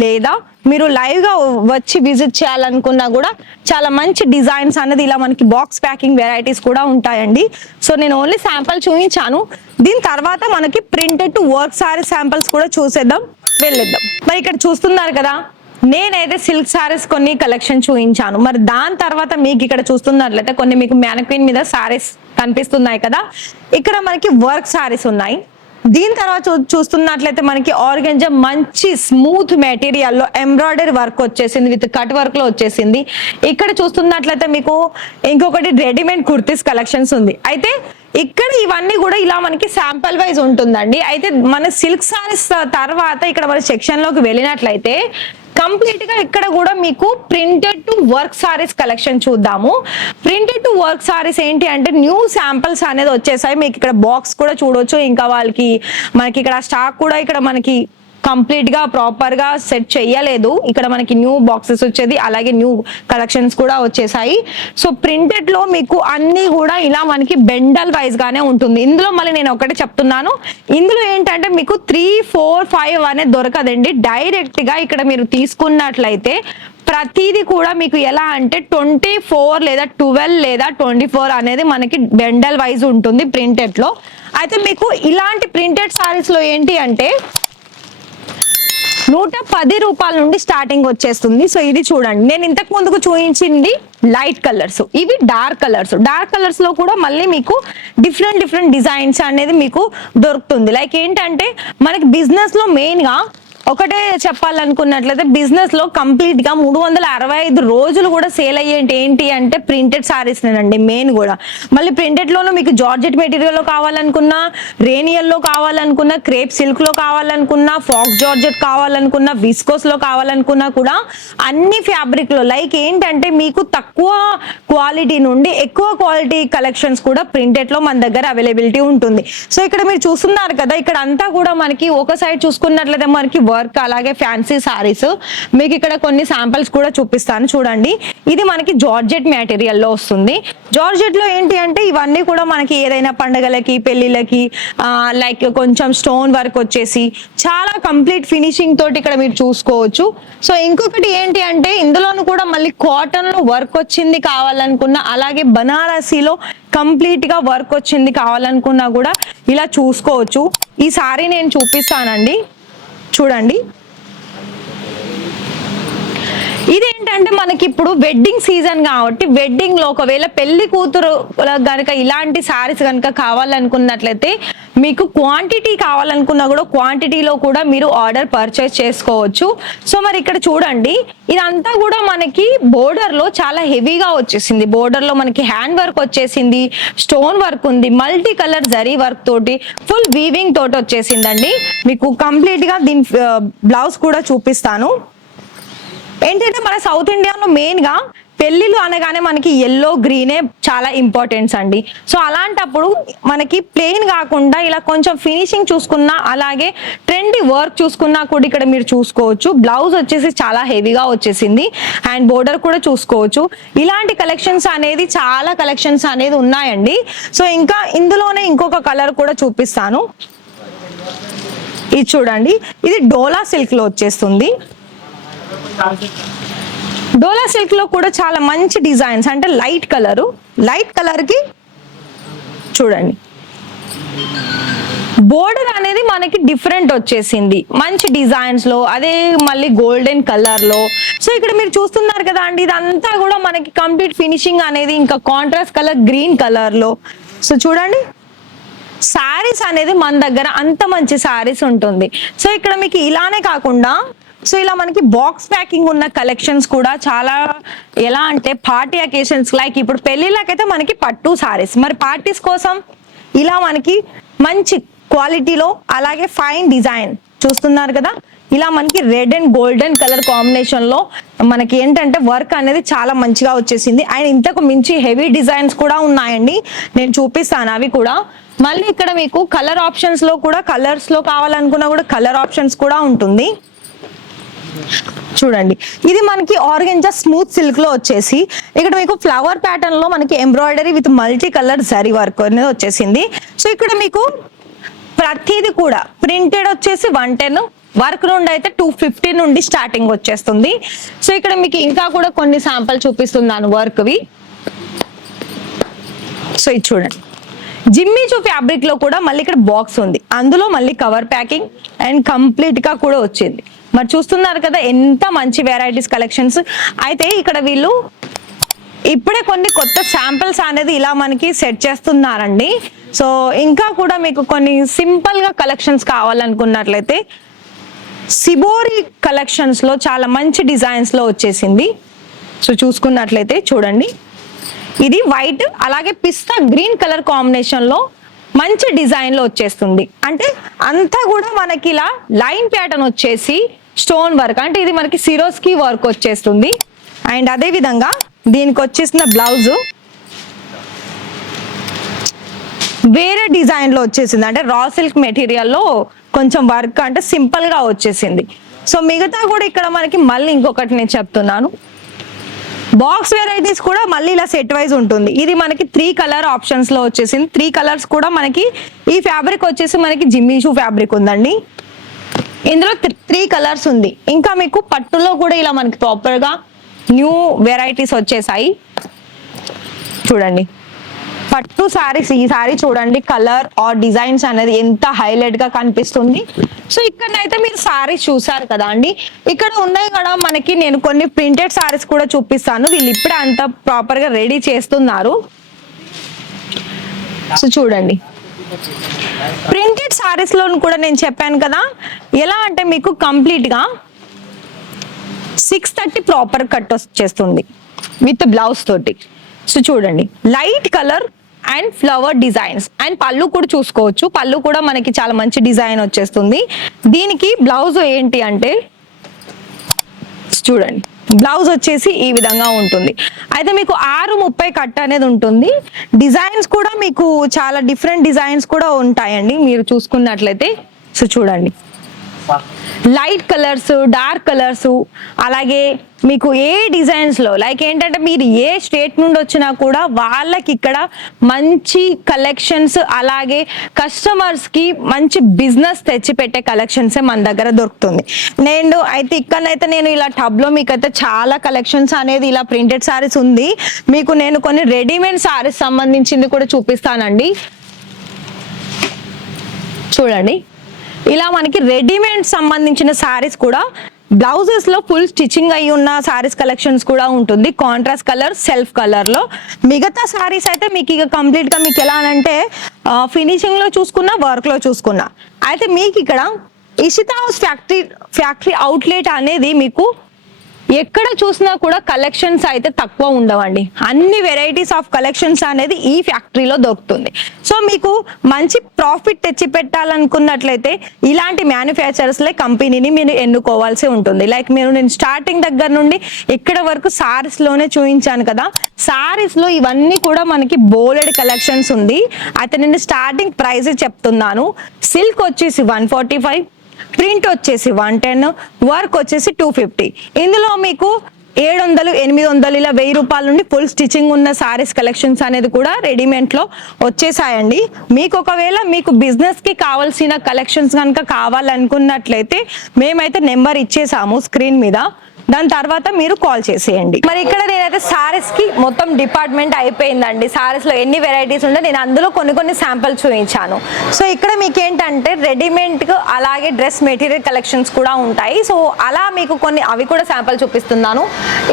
లేదా మీరు లైవ్ గా వచ్చి విజిట్ చేయాలనుకున్నా కూడా చాలా మంచి డిజైన్స్ అనేది ఇలా మనకి బాక్స్ ప్యాకింగ్ వెరైటీస్ కూడా ఉంటాయండి. సో నేను ఓన్లీ శాంపుల్ చూపించాను. దీని తర్వాత మనకి printed to work sorry samples కూడా చూసేద్దాం, వెళ్ళేద్దాం. మరి ఇక్కడ చూస్తున్నారు కదా, నేనైతే సిల్క్ సారీస్ కొన్ని కలెక్షన్ చూపించాను. మరి దాని తర్వాత మీకు ఇక్కడ చూస్తున్నట్లయితే కొన్ని మీకు మ్యానక్విన్ మీద సారీస్ కనిపిస్తున్నాయి కదా, ఇక్కడ మనకి వర్క్ సారీస్ ఉన్నాయి. దీని తర్వాత చూస్తున్నట్లయితే మనకి ఆర్గంజా మంచి స్మూత్ మెటీరియల్ లో ఎంబ్రాయిడరీ వర్క్ వచ్చేసింది, విత్ కట్ వర్క్ లో వచ్చేసింది. ఇక్కడ చూస్తున్నట్లయితే మీకు ఇంకొకటి రెడీమేడ్ కుర్తీస్ కలెక్షన్స్ ఉంది. అయితే ఇక్కడ ఇవన్నీ కూడా ఇలా మనకి శాంపుల్ వైజ్ ఉంటుందండి. అయితే మన సిల్క్ సారీస్ తర్వాత ఇక్కడ మన సెక్షన్ లోకి వెళ్ళినట్లయితే కంప్లీట్ గా ఇక్కడ కూడా మీకు printed to work saris collection చూద్దాము. ప్రింటెడ్ టు వర్క్ సారీస్ ఏంటి అంటే న్యూ శాంపిల్స్ అనేది వచ్చేసాయి. మీకు ఇక్కడ బాక్స్ కూడా చూడొచ్చు. ఇంకా మనకి ఇక్కడ స్టాక్ కూడా ఇక్కడ మనకి కంప్లీట్ గా ప్రాపర్ గా సెట్ చేయలేదు. ఇక్కడ మనకి న్యూ బాక్సెస్ వచ్చేది, అలాగే న్యూ కలెక్షన్స్ కూడా వచ్చేసాయి. సో ప్రింటెడ్ లో మీకు అన్ని కూడా ఇలా మనకి బెండల్ వైజ్ గానే ఉంటుంది. ఇందులో మళ్ళీ నేను ఒకటి చెప్తున్నాను, ఇందులో ఏంటంటే మీకు 3, 4, 5 అనేది దొరకదండి. డైరెక్ట్ గా ఇక్కడ మీరు తీసుకున్నట్లయితే ప్రతిదీ కూడా మీకు ఎలా అంటే 24 లేదా 12 లేదా 24 అనేది మనకి బెండల్ వైజ్ ఉంటుంది ప్రింటెడ్ లో. అయితే మీకు ఇలాంటి ప్రింటెడ్ సారీస్ లో ఏంటి అంటే 110 రూపాయల నుండి స్టార్టింగ్ వచ్చేస్తుంది. సో ఇది చూడండి, నేను ఇంతకు ముందుకు చూపించింది లైట్ కలర్స్, ఇవి డార్క్ కలర్స్. డార్క్ కలర్స్ లో కూడా మళ్ళీ మీకు డిఫరెంట్ డిజైన్స్ అనేది మీకు దొరుకుతుంది. లైక్ ఏంటంటే మనకి బిజినెస్ లో మెయిన్ గా ఒకటే చెప్పాలనుకున్నట్లయితే బిజినెస్ లో కంప్లీట్ గా 365 రోజులు కూడా సేల్ అయ్యేటి ఏంటి అంటే ప్రింటెడ్ సారీస్ నేనండి మెయిన్ కూడా. మళ్ళీ ప్రింటెడ్ లోనూ మీకు జార్జెట్ మెటీరియల్ లో కావాలనుకున్నా, రేనియల్ లో కావాలనుకున్నా, క్రేప్ సిల్క్ లో కావాలనుకున్నా, ఫాక్స్ జార్జెట్ కావాలనుకున్నా, విస్కోస్ లో కావాలనుకున్నా కూడా అన్ని ఫ్యాబ్రిక్ లో లైక్ ఏంటంటే మీకు తక్కువ క్వాలిటీ నుండి ఎక్కువ క్వాలిటీ కలెక్షన్స్ కూడా ప్రింటెడ్ లో మన దగ్గర అవైలబిలిటీ ఉంటుంది. సో ఇక్కడ మీరు చూస్తున్నారు కదా, ఇక్కడ అంతా కూడా మనకి ఒక సైడ్ చూసుకున్నట్లయితే మనకి వర్క్ అలాగే ఫ్యాన్సీ సారీస్. మీకు ఇక్కడ కొన్ని శాంపిల్స్ కూడా చూపిస్తాను చూడండి. ఇది మనకి జార్జెట్ మెటీరియల్ లో వస్తుంది. జార్జెట్ లో ఏంటి అంటే ఇవన్నీ కూడా మనకి ఏదైనా పండుగలకి పెళ్లిళ్ళకి లైక్ కొంచెం స్టోన్ వర్క్ వచ్చేసి చాలా కంప్లీట్ ఫినిషింగ్ తోటి ఇక్కడ మీరు చూసుకోవచ్చు. సో ఇంకొకటి ఏంటి అంటే ఇందులోను కూడా మళ్ళీ కాటన్ లో వర్క్ వచ్చింది కావాలనుకున్నా, అలాగే బనారసీలో కంప్లీట్ గా వర్క్ వచ్చింది కావాలనుకున్నా కూడా ఇలా చూసుకోవచ్చు. ఈ సారీ నేను చూపిస్తానండి చూడండి. ఇదేంటంటే మనకి ఇప్పుడు వెడ్డింగ్ సీజన్ కాబట్టి వెడ్డింగ్ లో ఒకవేళ పెళ్లి కూతురు గనక ఇలాంటి సారీస్ కనుక కావాలనుకున్నట్లయితే మీకు క్వాంటిటీ కావాలనుకున్నా కూడా క్వాంటిటీలో కూడా మీరు ఆర్డర్ పర్చేస్ చేసుకోవచ్చు. సో మరి ఇక్కడ చూడండి, ఇదంతా కూడా మనకి బోర్డర్ లో చాలా హెవీగా వచ్చేసింది. బోర్డర్ లో మనకి హ్యాండ్ వర్క్ వచ్చేసింది, స్టోన్ వర్క్ ఉంది, మల్టీ కలర్ జరీ వర్క్ తోటి ఫుల్ వీవింగ్ తోటి వచ్చేసిందండి. మీకు కంప్లీట్ గా దీని బ్లౌజ్ కూడా చూపిస్తాను. ఏంటంటే మన సౌత్ ఇండియాలో మెయిన్ గా పెళ్లిలు అనగానే మనకి ఎల్లో గ్రీనే చాలా ఇంపార్టెన్స్ అండి. సో అలాంటప్పుడు మనకి ప్లెయిన్ కాకుండా ఇలా కొంచెం ఫినిషింగ్ చూసుకున్నా, అలాగే ట్రెండీ వర్క్ చూసుకున్నా కూడా ఇక్కడ మీరు చూసుకోవచ్చు. బ్లౌజ్ వచ్చేసి చాలా హెవీగా వచ్చేసింది అండ్ బోర్డర్ కూడా చూసుకోవచ్చు. ఇలాంటి కలెక్షన్స్ అనేది చాలా కలెక్షన్స్ అనేది ఉన్నాయండి. సో ఇంకా ఇందులోనే ఇంకొక కలర్ కూడా చూపిస్తాను. ఇది చూడండి, ఇది డోలా సిల్క్ లో వచ్చేస్తుంది. డోలా సిల్క్ లో కూడా చాలా మంచి డిజైన్స్, అంటే లైట్ కలర్ కి చూడండి బోర్డర్ అనేది మనకి డిఫరెంట్ వచ్చేసింది మంచి డిజైన్స్ లో, అదే మళ్ళీ గోల్డెన్ కలర్ లో. సో ఇక్కడ మీరు చూస్తున్నారు కదా అండి, ఇదంతా కూడా మనకి కంప్లీట్ ఫినిషింగ్ అనేది ఇంకా కాంట్రాస్ట్ కలర్ గ్రీన్ కలర్ లో. సో చూడండి, సారీస్ అనేది మన దగ్గర అంత మంచి సారీస్ ఉంటుంది. సో ఇక్కడ మీకు ఇలానే కాకుండా సో ఇలా మనకి బాక్స్ ప్యాకింగ్ ఉన్న కలెక్షన్స్ కూడా చాలా, ఎలా అంటే పార్టీ అకేషన్స్ లైక్ ఇప్పుడు పెళ్లిళ్ళకైతే మనకి పట్టు సారీస్, మరి పార్టీస్ కోసం ఇలా మనకి మంచి క్వాలిటీలో అలాగే ఫైన్ డిజైన్ చూస్తున్నారు కదా. ఇలా మనకి red and golden colour combination లో మనకి ఏంటంటే వర్క్ అనేది చాలా మంచిగా వచ్చేసింది. అండ్ ఇంతకు మించి హెవీ డిజైన్స్ కూడా ఉన్నాయండి, నేను చూపిస్తాను అవి కూడా. మళ్ళీ ఇక్కడ మీకు కలర్ ఆప్షన్స్ లో కూడా, కలర్స్ లో కావాలనుకున్నా కూడా కలర్ ఆప్షన్స్ కూడా ఉంటుంది. చూడండి, ఇది మనకి ఆర్గెంజా స్మూత్ సిల్క్ లో వచ్చేసి ఇక్కడ మీకు ఫ్లవర్ ప్యాటర్న్ లో మనకి embroidery with multi colour zari work అనేది వచ్చేసింది. సో ఇక్కడ మీకు ప్రతిది కూడా ప్రింటెడ్ వచ్చేసి 110, వర్క్ నుండి అయితే 250 నుండి స్టార్టింగ్ వచ్చేస్తుంది. సో ఇక్కడ మీకు ఇంకా కూడా కొన్ని శాంపుల్ చూపిస్తున్నాను వర్క్ వి. సో ఇది చూడండి, జిమ్మిచూ ఫ్యాబ్రిక్ లో కూడా మళ్ళీ ఇక్కడ బాక్స్ ఉంది, అందులో మళ్ళీ కవర్ ప్యాకింగ్ అండ్ కంప్లీట్ గా కూడా వచ్చింది. మరి చూస్తున్నారు కదా ఎంత మంచి వెరైటీస్ కలెక్షన్స్. అయితే ఇక్కడ వీళ్ళు ఇప్పుడే కొన్ని కొత్త శాంపిల్స్ అనేది ఇలా మనకి సెట్ చేస్తున్నారండి. సో ఇంకా కూడా మీకు కొన్ని సింపుల్ గా కలెక్షన్స్ కావాలనుకున్నట్లయితే సిబోరి కలెక్షన్స్ లో చాలా మంచి డిజైన్స్ లో వచ్చేసింది. సో చూసుకున్నట్లయితే చూడండి, ఇది వైట్ అలాగే పిస్తా గ్రీన్ కలర్ కాంబినేషన్ లో మంచి డిజైన్ లో వచ్చేస్తుంది. అంటే అంతా కూడా మనకి ఇలా లైన్ ప్యాటర్న్ వచ్చేసి స్టోన్ వర్క్, అంటే ఇది మనకి సిరోస్కి వర్క్ వచ్చేస్తుంది. అండ్ అదే విధంగా దీనికి వచ్చేసిన బ్లౌజ్ వేరే డిజైన్ లో వచ్చేసింది, అంటే రా సిల్క్ మెటీరియల్ లో కొంచెం వర్క్ అంటే సింపుల్ గా వచ్చేసింది. సో మిగతా కూడా ఇక్కడ మనకి మళ్ళీ ఇంకొకటి నేను చెప్తున్నాను, బాక్స్ వెరైటీస్ కూడా మళ్ళీ ఇలా సెట్ వైజ్ ఉంటుంది. ఇది మనకి 3 కలర్ ఆప్షన్స్ లో వచ్చేసింది. 3 కలర్స్ కూడా మనకి ఈ ఫ్యాబ్రిక్ వచ్చేసి మనకి జిమ్మిచూ ఫ్యాబ్రిక్ ఉందండి, ఇందులో 3 కలర్స్ ఉంది. ఇంకా మీకు పట్టులో కూడా ఇలా మనకి ప్రాపర్ గా న్యూ వెరైటీస్ వచ్చేసాయి. చూడండి, పట్టు సారీస్, ఈ సారీ చూడండి కలర్ ఆర్ డిజైన్స్ అనేది ఎంత హైలైట్ గా కనిపిస్తుంది. సో ఇక్కడనైతే మీరు సారీస్ చూసారు కదా అండి, ఇక్కడ ఉన్నాయి కూడా మనకి నేను కొన్ని ప్రింటెడ్ సారీస్ కూడా చూపిస్తాను. వీళ్ళు ఇప్పుడే అంత ప్రాపర్ గా రెడీ చేస్తున్నారు. సో చూడండి, ప్రింటెడ్ సారీస్ లో కూడా నేను చెప్పాను కదా, ఎలా అంటే మీకు కంప్లీట్ గా 630 ప్రాపర్ కట్ వచ్చేస్తుంది విత్ బ్లౌజ్ తోటి. సో చూడండి, light colour and flower designs and పళ్ళు కూడా చూసుకోవచ్చు. పళ్ళు కూడా మనకి చాలా మంచి డిజైన్ వచ్చేస్తుంది. దీనికి బ్లౌజ్ ఏంటి అంటే చూడండి, బ్లౌజ్ వచ్చేసి ఈ విధంగా ఉంటుంది. అయితే మీకు 630 కట్ అనేది ఉంటుంది. డిజైన్స్ కూడా మీకు చాలా డిఫరెంట్ డిజైన్స్ కూడా ఉంటాయండి మీరు చూసుకున్నట్లయితే. సో చూడండి, లైట్ కలర్స్, డార్క్ కలర్స్, అలాగే మీకు ఏ డిజైన్స్ లో లైక్ ఏంటంటే మీరు ఏ స్టేట్ నుండి వచ్చినా కూడా వాళ్ళకి ఇక్కడ మంచి కలెక్షన్స్, అలాగే కస్టమర్స్ కి మంచి బిజినెస్ తెచ్చిపెట్టే కలెక్షన్స్ మన దగ్గర దొరుకుతుంది. ఇక్కడైతే నేను ఇలా టబ్ లో మీకైతే చాలా కలెక్షన్స్ అనేది ఇలా ప్రింటెడ్ సారీస్ ఉంది. మీకు నేను కొన్ని రెడీమేడ్ సారీస్ సంబంధించింది కూడా చూపిస్తానండి. చూడండి, ఇలా మనకి రెడీమేడ్ సంబంధించిన సారీస్ కూడా బ్లౌజెస్ లో ఫుల్ స్టిచ్చింగ్ అయి ఉన్న సారీస్ కలెక్షన్స్ కూడా ఉంటుంది. కాంట్రాస్ట్ కలర్, సెల్ఫ్ కలర్ లో. మిగతా సారీస్ అయితే మీకు ఇక కంప్లీట్ గా మీకు ఎలా అంటే ఫినిషింగ్ లో చూసుకున్నా, వర్క్ లో చూసుకున్నా. అయితే మీకు ఇక్కడ ఇషితా హౌస్ ఫ్యాక్టరీ అవుట్లెట్ అనేది మీకు ఎక్కడ చూసినా కూడా కలెక్షన్స్ అయితే తక్కువ ఉండవండి. అన్ని వెరైటీస్ ఆఫ్ కలెక్షన్స్ అనేది ఈ ఫ్యాక్టరీలో దొరుకుతుంది. సో మీకు మంచి ప్రాఫిట్ తెచ్చి పెట్టాలనుకున్నట్లయితే ఇలాంటి మ్యానుఫ్యాక్చరర్స్లే కంపెనీని మీరు ఎన్నుకోవాల్సి ఉంటుంది. లైక్ నేను స్టార్టింగ్ దగ్గర నుండి ఇక్కడ వరకు సారీస్ లోనే చూపించాను కదా. సారీస్ లో ఇవన్నీ కూడా మనకి బోలెడ్ కలెక్షన్స్ ఉంది. అయితే నేను స్టార్టింగ్ ప్రైస్ చెప్తున్నాను. సిల్క్ వచ్చేసి 145, ప్రింట్ వచ్చేసి 110, వర్క్ వచ్చేసి 250. ఇందులో మీకు 700, 800 ఇలా 1000 రూపాయల నుండి ఫుల్ స్టిచ్చింగ్ ఉన్న సారీస్ కలెక్షన్స్ అనేది కూడా రెడీమేడ్ లో వచ్చేసాయండి. మీకు ఒకవేళ మీకు బిజినెస్ కి కావాల్సిన కలెక్షన్స్ కనుక కావాలనుకున్నట్లయితే మేమైతే నెంబర్ ఇచ్చేసాము స్క్రీన్ మీద. దాని తర్వాత మీరు కాల్ చేసేయండి. మరి ఇక్కడ నేనైతే సారీస్ కి మొత్తం డిపార్ట్మెంట్ అయిపోయిందండి. సారీస్ లో ఎన్ని వెరైటీస్ ఉంటే నేను అందులో కొన్ని శాంపుల్ చూపించాను. సో ఇక్కడ మీకు ఏంటంటే రెడీమేడ్ అలాగే డ్రెస్ మెటీరియల్ కలెక్షన్స్ కూడా ఉంటాయి. సో అలా మీకు కొన్ని అవి కూడా శాంపుల్ చూపిస్తున్నాను.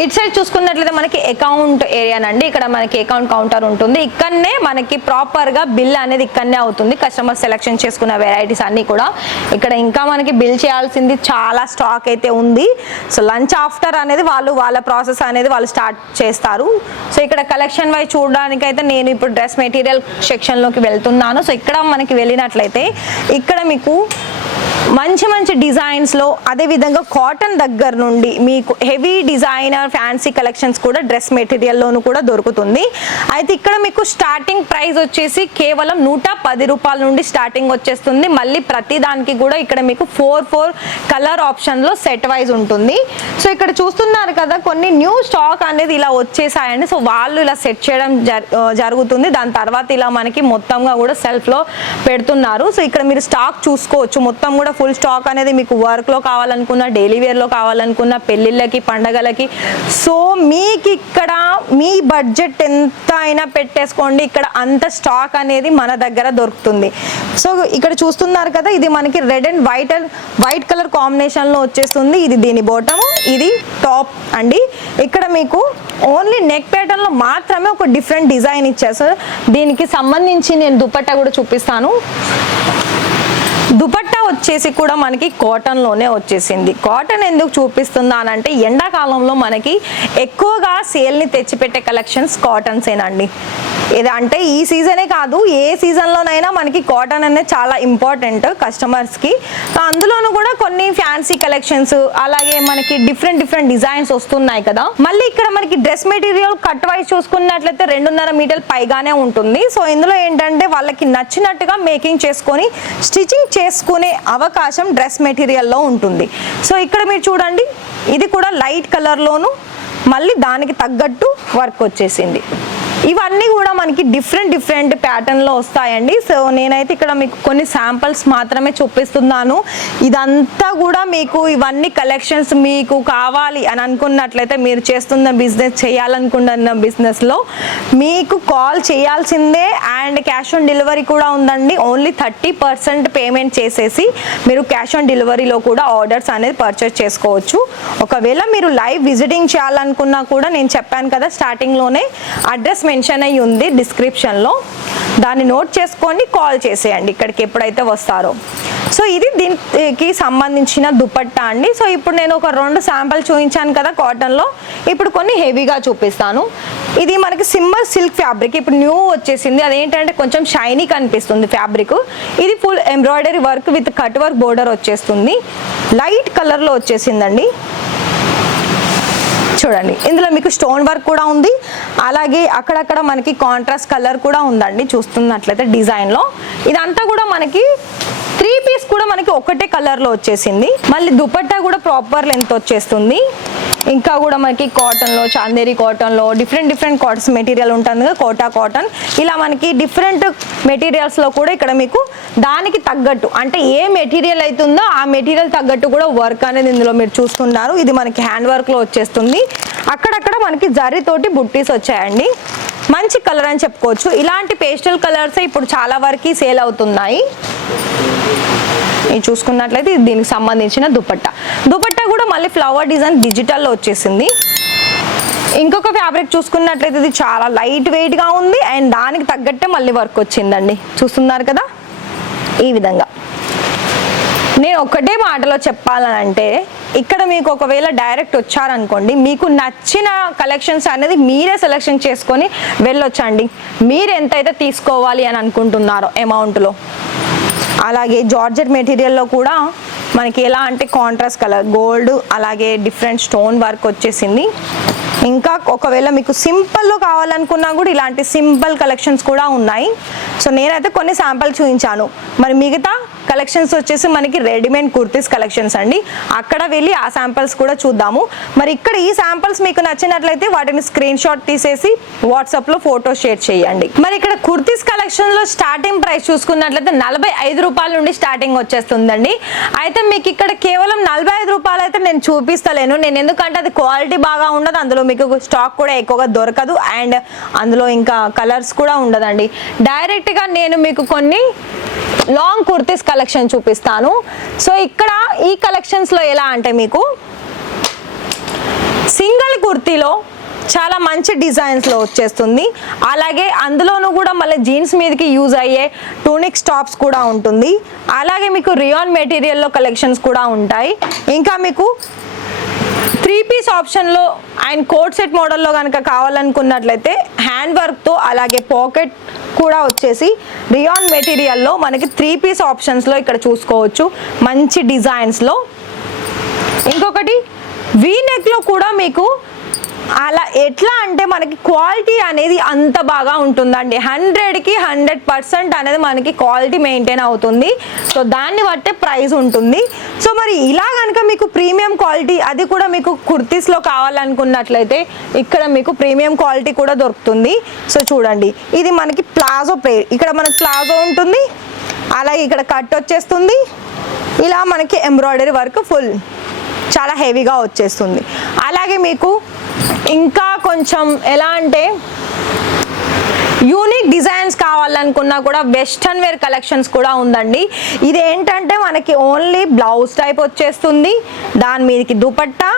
ఇటు సైడ్ చూసుకున్నట్లయితే మనకి అకౌంట్ ఏరియానండి. ఇక్కడ మనకి అకౌంట్ కౌంటర్ ఉంటుంది. ఇక్కడనే మనకి ప్రాపర్ గా బిల్ అనేది ఇక్కడనే అవుతుంది. కస్టమర్ సెలెక్షన్ చేసుకున్న వెరైటీస్ అన్ని కూడా ఇక్కడ. ఇంకా మనకి బిల్ చేయాల్సింది చాలా స్టాక్ అయితే ఉంది. సో లంచ్ ఆఫ్టర్ అనేది వాళ్ళ ప్రాసెస్ అనేది వాళ్ళు స్టార్ట్ చేస్తారు. సో ఇక్కడ కలెక్షన్ వైజ్ చూడడానికి అయితే నేను ఇప్పుడు డ్రెస్ మెటీరియల్ సెక్షన్ లోకి వెళ్తున్నాను. సో ఇక్కడ మనకి వెళ్ళినట్లయితే ఇక్కడ మీకు మంచి డిజైన్స్ లో, అదే విధంగా కాటన్ దగ్గర నుండి మీకు హెవీ డిజైనర్ ఫ్యాన్సీ కలెక్షన్స్ కూడా డ్రెస్ మెటీరియల్ లోను కూడా దొరుకుతుంది. అయితే ఇక్కడ మీకు స్టార్టింగ్ ప్రైస్ వచ్చేసి కేవలం 110 రూపాయల నుండి స్టార్టింగ్ వచ్చేస్తుంది. మళ్ళీ ప్రతి దానికి కూడా ఇక్కడ మీకు 4 కలర్ ఆప్షన్ లో సెట్ వైజ్ ఉంటుంది. సో ఇక్కడ చూస్తున్నారు కదా కొన్ని న్యూ స్టాక్ అనేది ఇలా వచ్చేసాయండి. సో వాళ్ళు ఇలా సెట్ చేయడం జరుగుతుంది. దాని తర్వాత ఇలా మనకి మొత్తంగా కూడా సెల్ఫ్ లో పెడుతున్నారు. సో ఇక్కడ మీరు స్టాక్ చూసుకోవచ్చు. మొత్తం కూడా ఫుల్ స్టాక్ అనేది మీకు వర్క్ లో కావాలనుకున్న, డైలీ వేర్ లో కావాలనుకున్న, పెళ్లిళ్ళకి, పండగలకి. సో మీకు ఇక్కడ మీ బడ్జెట్ ఎంత అయినా పెట్టేసుకోండి, ఇక్కడ అంత స్టాక్ అనేది మన దగ్గర దొరుకుతుంది. సో ఇక్కడ చూస్తున్నారు కదా, ఇది మనకి red and white colour combination లో వచ్చేస్తుంది. ఇది దీని బాటమ్, ఇది టాప్ అండి. ఇక్కడ మీకు ఓన్లీ నెక్ ప్యాటర్న్ లో మాత్రమే ఒక డిఫరెంట్ డిజైన్ ఇచ్చారు. దీనికి సంబంధించి నేను దుపట్టా కూడా చూపిస్తాను. దుపట్టా వచ్చేసి కూడా మనకి కాటన్ లోనే వచ్చేసింది. కాటన్ ఎందుకు చూపిస్తున్నానంటే ఎండాకాలంలో మనకి ఎక్కువగా సేల్ ని తెచ్చిపెట్టే కలెక్షన్స్ కాటన్స్ ఏనండి. ఇది అంటే ఈ సీజనే కాదు, ఏ సీజన్లోనైనా మనకి కాటన్ అనేది చాలా ఇంపార్టెంట్ కస్టమర్స్కి. అందులోనూ కూడా కొన్ని ఫ్యాన్సీ కలెక్షన్స్, అలాగే మనకి డిఫరెంట్ డిజైన్స్ వస్తున్నాయి కదా. మళ్ళీ ఇక్కడ మనకి డ్రెస్ మెటీరియల్ కట్ వైజ్ చూసుకున్నట్లయితే 2.5 మీటర్లు పైగానే ఉంటుంది. సో ఇందులో ఏంటంటే వాళ్ళకి నచ్చినట్టుగా మేకింగ్ చేసుకొని స్టిచ్చింగ్ చేసుకునే అవకాశం డ్రెస్ మెటీరియల్లో ఉంటుంది. సో ఇక్కడ మీరు చూడండి, ఇది కూడా లైట్ కలర్లోను మళ్ళీ దానికి తగ్గట్టు వర్క్ వచ్చేసింది. ఇవన్నీ కూడా మనకి డిఫరెంట్ ప్యాటర్న్లో వస్తాయండి. సో నేనైతే ఇక్కడ మీకు కొన్ని శాంపిల్స్ మాత్రమే చూపిస్తున్నాను. ఇదంతా కూడా మీకు ఇవన్నీ కలెక్షన్స్ మీకు కావాలి అని అనుకున్నట్లయితే, మీరు చేస్తున్న బిజినెస్, చేయాలనుకుంటున్న బిజినెస్లో మీకు కాల్ చేయాల్సిందే. అండ్ క్యాష్ ఆన్ డెలివరీ కూడా ఉందండి. ఓన్లీ 30% పేమెంట్ చేసేసి మీరు క్యాష్ ఆన్ డెలివరీలో కూడా ఆర్డర్స్ అనేది పర్చేస్ చేసుకోవచ్చు. ఒకవేళ మీరు లైవ్ విజిటింగ్ చేయాలనుకున్నా కూడా నేను చెప్పాను కదా స్టార్టింగ్లోనే, అడ్రస్ మెన్షన్ అయ్యి ఉంది డిస్క్రిప్షన్లో, దాన్ని నోట్ చేసుకొని కాల్ చేసేయండి ఇక్కడికి ఎప్పుడైతే వస్తారో. సో ఇది దీనికి సంబంధించిన దుపట్టా అండి. సో ఇప్పుడు నేను ఒక 2 శాంపుల్ చూపించాను కదా కాటన్లో, ఇప్పుడు కొన్ని హెవీగా చూపిస్తాను. ఇది మనకి సింబల్ సిల్క్ ఫ్యాబ్రిక్, ఇప్పుడు న్యూ వచ్చేసింది. అదేంటంటే కొంచెం షైనీ కనిపిస్తుంది ఫ్యాబ్రిక్. ఇది full embroidery work with cut work border వచ్చేస్తుంది. లైట్ కలర్లో వచ్చేసిందండి. చూడండి, ఇందులో మీకు స్టోన్ వర్క్ కూడా ఉంది, అలాగే అక్కడక్కడ మనకి కాంట్రాస్ట్ కలర్ కూడా ఉందండి చూస్తున్నట్లయితే డిజైన్లో. ఇదంతా కూడా మనకి 3 పీస్ కూడా మనకి ఒకటే కలర్ లో వచ్చేసింది. మళ్ళీ దుపట్టా కూడా ప్రాపర్ లెంత్ వచ్చేస్తుంది. ఇంకా కూడా మనకి కాటన్ లో, చాందేరి కాటన్ లో డిఫరెంట్ కాటన్స్ మెటీరియల్ ఉంటుంది కదా, కోటా కాటన్, ఇలా మనకి డిఫరెంట్ మెటీరియల్స్ లో కూడా ఇక్కడ మీకు దానికి తగ్గట్టు అంటే ఏ మెటీరియల్ అవుతుందో ఆ మెటీరియల్ తగ్గట్టు కూడా వర్క్ అనేది ఇందులో మీరు చూస్తున్నారు. ఇది మనకి హ్యాండ్ వర్క్ లో వచ్చేస్తుంది. అక్కడక్కడ మనకి జరీతోటి బుట్టీస్ వచ్చాయండి. మంచి కలర్ అని చెప్పుకోవచ్చు. ఇలాంటి పేస్టల్ కలర్స్ ఇప్పుడు చాలా వరకు సేల్ అవుతున్నాయి. ఇది చూసుకున్నట్లయితే ఇది దీనికి సంబంధించిన దుపట్టా కూడా మళ్ళీ ఫ్లవర్ డిజైన్ డిజిటల్లో వచ్చేసింది. ఇంకొక ఫ్యాబ్రిక్ చూసుకున్నట్లయితే ఇది చాలా లైట్ వెయిట్ గా ఉంది అండ్ దానికి తగ్గట్టే మళ్ళీ వర్క్ వచ్చిందండి. చూస్తున్నారు కదా ఈ విధంగా. నేను ఒకటే మాటలో చెప్పాలనంటే ఇక్కడ మీకు ఒకవేళ డైరెక్ట్ వచ్చారనుకోండి, మీకు నచ్చిన కలెక్షన్స్ అనేది మీరే సెలెక్షన్ చేసుకొని వెళ్ళొచ్చండి. మీరు ఎంతైతే తీసుకోవాలి అని అనుకుంటున్నారో అమౌంట్లో. అలాగే జార్జెట్ మెటీరియల్లో కూడా మనకి ఎలా అంటే కాంట్రాస్ట్ కలర్ గోల్డ్, అలాగే డిఫరెంట్ స్టోన్ వర్క్ వచ్చేసింది. ఇంకా ఒకవేళ మీకు సింపుల్లో కావాలనుకున్నా కూడా ఇలాంటి సింపుల్ కలెక్షన్స్ కూడా ఉన్నాయి. సో నేనైతే కొన్ని శాంపుల్ చూపించాను. మరి మిగతా కలెక్షన్స్ వచ్చేసి మనకి రెడీమేడ్ కుర్తీస్ కలెక్షన్స్ అండి. అక్కడ వెళ్ళి ఆ శాంపిల్స్ కూడా చూద్దాము. మరి ఇక్కడ ఈ శాంపిల్స్ మీకు నచ్చినట్లయితే వాటిని స్క్రీన్ షాట్ తీసేసి వాట్సాప్లో ఫోటో షేర్ చేయండి. మరి ఇక్కడ కుర్తీస్ కలెక్షన్లో స్టార్టింగ్ ప్రైస్ చూసుకున్నట్లయితే 45 రూపాయల నుండి స్టార్టింగ్ వచ్చేస్తుందండి. అయితే మీకు ఇక్కడ కేవలం 45 రూపాయలు అయితే నేను చూపిస్తలేను. నేను ఎందుకంటే అది క్వాలిటీ బాగా ఉండదు, అందులో మీకు స్టాక్ కూడా ఎక్కువగా దొరకదు అండ్ అందులో ఇంకా కలర్స్ కూడా ఉండదండి. డైరెక్ట్గా నేను మీకు కొన్ని లాంగ్ కుర్తీస్ కలెక్షన్ చూపిస్తాను. సో ఇక్కడ ఈ కలెక్షన్స్లో ఎలా అంటే మీకు సింగిల్ కుర్తీలో చాలా మంచి డిజైన్స్లో వచ్చేస్తుంది. అలాగే అందులోనూ కూడా మళ్ళీ జీన్స్ మీదకి యూజ్ అయ్యే టూనిక్స్ టాప్స్ కూడా ఉంటుంది. అలాగే మీకు రియాన్ మెటీరియల్లో కలెక్షన్స్ కూడా ఉంటాయి. ఇంకా మీకు 3 పీస్ ఆప్షన్లో అండ్ కోట్ సెట్ మోడల్లో కనుక కావాలనుకున్నట్లయితే హ్యాండ్ వర్క్తో అలాగే పాకెట్ కూడా వచ్చేసి రియాన్ మెటీరియల్లో మనకి 3 పీస్ ఆప్షన్స్లో ఇక్కడ చూసుకోవచ్చు మంచి డిజైన్స్లో. ఇంకొకటి వీ నెక్లో కూడా మీకు అలా ఎట్లా అంటే మనకి క్వాలిటీ అనేది అంత బాగా ఉంటుందండి. 100కి 100% అనేది మనకి క్వాలిటీ మెయింటైన్ అవుతుంది. సో దాన్ని బట్టే ప్రైస్ ఉంటుంది. సో మరి ఇలా కనుక మీకు ప్రీమియం క్వాలిటీ అది కూడా మీకు కుర్తీస్లో కావాలనుకున్నట్లయితే ఇక్కడ మీకు ప్రీమియం క్వాలిటీ కూడా దొరుకుతుంది. సో చూడండి ఇది మనకి ప్లాజో ఇక్కడ మనకి ప్లాజో ఉంటుంది, అలాగే ఇక్కడ కట్ వచ్చేస్తుంది, ఇలా మనకి ఎంబ్రాయిడరీ వర్క్ ఫుల్ చాలా హెవీగా వచ్చేస్తుంది. అలాగే మీకు ఇంకా కొంచెం ఎలా అంటే యూనిక్ డిజైన్స్ కావాలనుకున్నా కూడా వెస్టర్న్ వేర్ కలెక్షన్స్ కూడా ఉందండి. ఇది ఏంటంటే మనకి ఓన్లీ బ్లౌజ్ టైప్ వచ్చేస్తుంది, దాని మీదకి దుపట్టా,